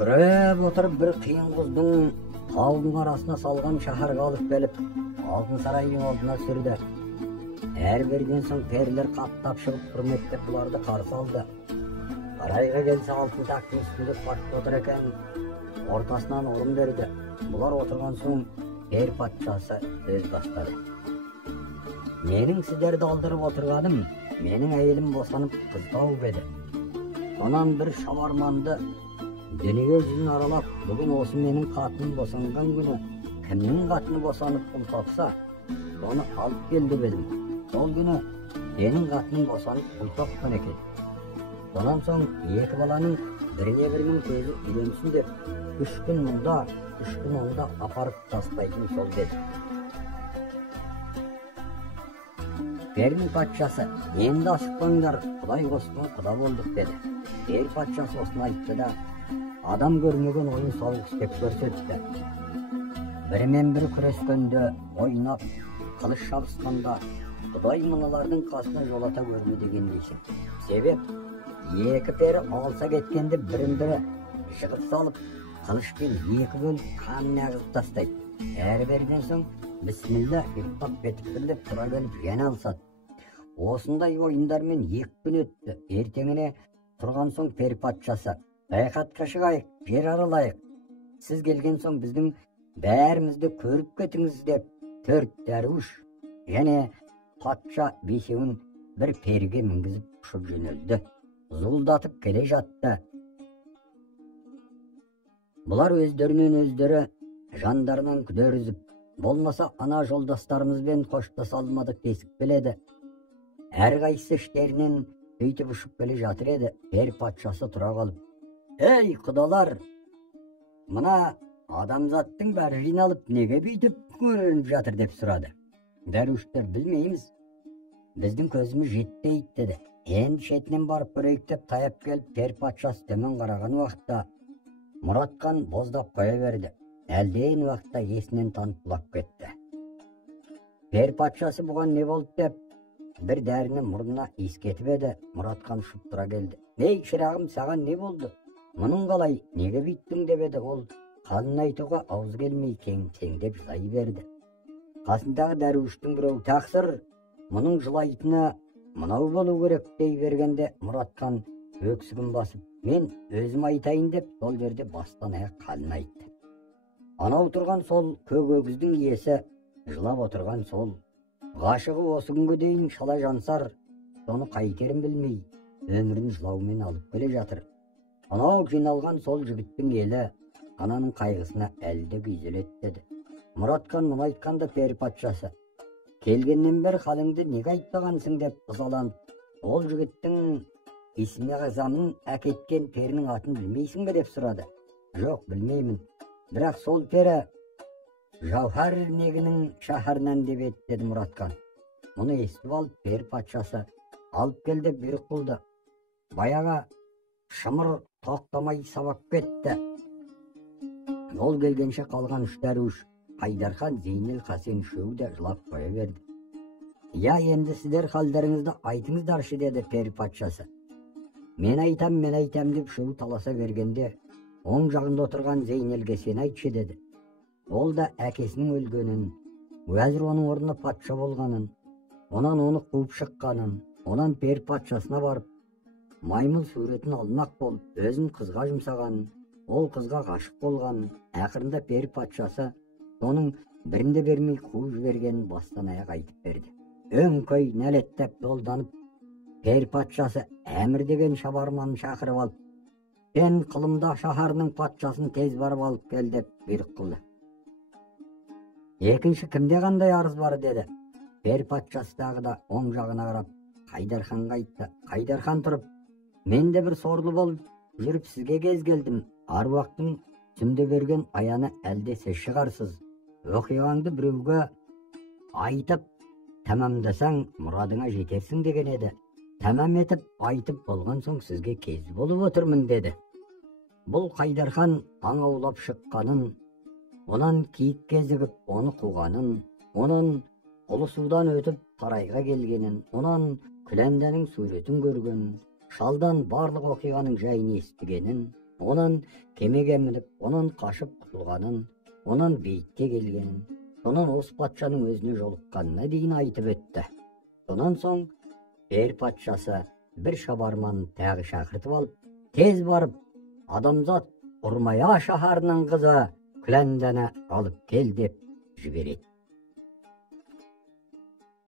Шүреп отырып бір қиын құздың таудың арасына салған шаһарға алып келіп, алтын сарайдың алдына сүрді. Әрберден соң перілер қаттап шығып құрметтеп бұларды қарсы алды. Сарайға келсе алтын тақтың үстінде патша отыр екен, ортасынан орын берді. Бұлар отырған соң пер патшасы сөз бастады. Менің сіздерді алдырып отырғаным, менің әйелім босанып қыз тауып еді. Сонан бір шабарманды дүние жүзін аралап, бүгін осы менің қатыным босанған күні, кімнің қатыны босанып ұл тапса, соны алып келді бедім. Сол күні менің қатыным босанып ұл тапқан екен. Сонан соң екі баланың біріне бірінің көзі үйленсін деп, 3 күн мұнда, 3 күн онда апарып тастайтын сол деді. Пердің патшасы, енді асықпаңдар, Құдай қосқан құда болдық деді. Пер патшасы осыны айтты да, адам көрмеген ойын сауық істеп көрсетті. Бірімен бірі күрескенде, ойнап, қылыш шабысқанда, Құдай мыналардың қасына жолата көрме деген дейсің. Себеп, екі пері алса кеткенде бірін-бірі жығып салып, қылышпен екі бөліп қанын ағызып тастайды. Әрберден соң бісміллә ұйықтап бетіктіріліп тұра келіп жан алсады. Осындай ойындармен 2 күн өтті. Ертеңіне тұрған соң пер патшасы, байқатқа шығайық, жер аралайық. Сіз келген соң біздің бәрімізді көріп кетіңіз деп 4 дәруіш және патша 5-еуін бір перге мінгізіп ұшып жөнелді. Зуылдатып келе жатты. Бұлар өздерінен өздері жандарынан күдер үзіп, болмаса ана жолдастарымызбен қоштаса алмадық десіп келеді. Әрқайсысы іштерінен өйтіп ұшып келе жатыр еді. Пер патшасы тұра қалып, «Ей құдалар, мына адамзаттың бәрі жиналып неге бүйтіп көрініп жатыр?» деп сұрады. Дәруіштер, «Білмейміз, біздің көзіміз жетпейді» деді. Енді шетінен барып көрейік деп таяп келіп, пер патшасы төмен қараған уақытта Мұратхан боздап қоя берді. Әлден уақытта есінен танып құлап кетті. Пер патшасы бұған не болды деп бір дәріні мұрнына иіскетіп еді. Мұратхан ұшып тұра келді. «Ей шырағым, саған не болды? Мұның қалай, неге бүйттің?» деп еді. Ол қанын айтуға ауыз келмей кең-теңдеп жылай берді. Қасындағы дәруіштің біреу, «Тақсыр, мұның жылайтыны мынау болу керек» дей бергенде Мұратхан өксігін басып, «Мен өзім айтайын» деп сол жерде бастан аяқ қалын айтты. Анау тұрған сол көк өгіздің иесі, жылап отырған сол ғашығы осы күнге дейін шала жансар, соны қайтерін білмей, өмірін жылаумен алып келе жатыр. Анау жиналған сол жігіттің елі ананың қайғысына әлде күйзеледі деді. Мұратхан мұны айтқанда пер патшасы, «Келгеннен бері халіңді неге айтпағансың?» деп ызаланып, ол жігіттің исме ғазамын әкеткен перінің атын білмейсің бе деп сұрады. «Жоқ, білмеймін. Бірақ сол пері Жауһар негінің шаһарынан деп еді» деді Мұратхан. Мұны естіп алып, пер патшасы алып кел деп бұйрық қылды. Баяға шымыр тоқтамай сабап кетті. Ол келгенше қалған 3 дәруіш, Қайдархан, Зейнел, Қасен үшеуі де жылап қоя берді. «Я, енді сіздер халдарыңызды айтыңыздаршы» деді пер патшасы. Мен айтам деп үшеуі таласа бергенде, оң жағында отырған Зейнелге «Сен айтшы» деді. Ол да әкесінің өлгенін, уәзір оның орнына патша болғанын, онан оны қуып шыққанын, онан пер патшасына барып, маймыл суретін алмақ болып, өзін қызға жұмсағанын, ол қызға ғашық болғанын, ақырында пер патшасы оның бірінде бермей қуып жібергенін бастан аяқ айтып берді. Өңкөй нәлеттеп долданып, пер патшасы әмір деген шабарманын шақырып алып, «Сен Қылымда шаһарының патшасын тез барып алып кел» деп бұйрық қылды. «Екінші кімде қандай арыз бар?» деді. Пер патшасы тағы да оң жағына қарап Қайдарханға айтты. Қайдархан тұрып, «Мен де бір сорлы болып жүріп сізге кез келдім. Аруақтың түнде берген аяны әлде сіз шығарсыз. Оқиғаңды біреуге айтып тәмамдасаң мұрадыңа жетерсің» деген еді. «Тәмам етіп айтып болған соң сізге кез болып отырмын» деді. Бұл Қайдархан аң аулап шыққанын, онан киік кезігіп оны қуғанын, онан ұлы судан өтіп сарайға келгенін, онан Күләндәнің суретін көргенін, шалдан барлық оқиғаның жайын естігенін, Onun kemege minip, onun kaşıp kutulganın, onun beyitke gelgenin, onun os patşanın özüne joluqqanına deyin aytıp öttü. Ondan soň er patşası bir şabarman tägi şakırtıp alıp, tez barıp, adamzat Urmaya şaharının kızı Külendene alıp gel dep jiberetdi.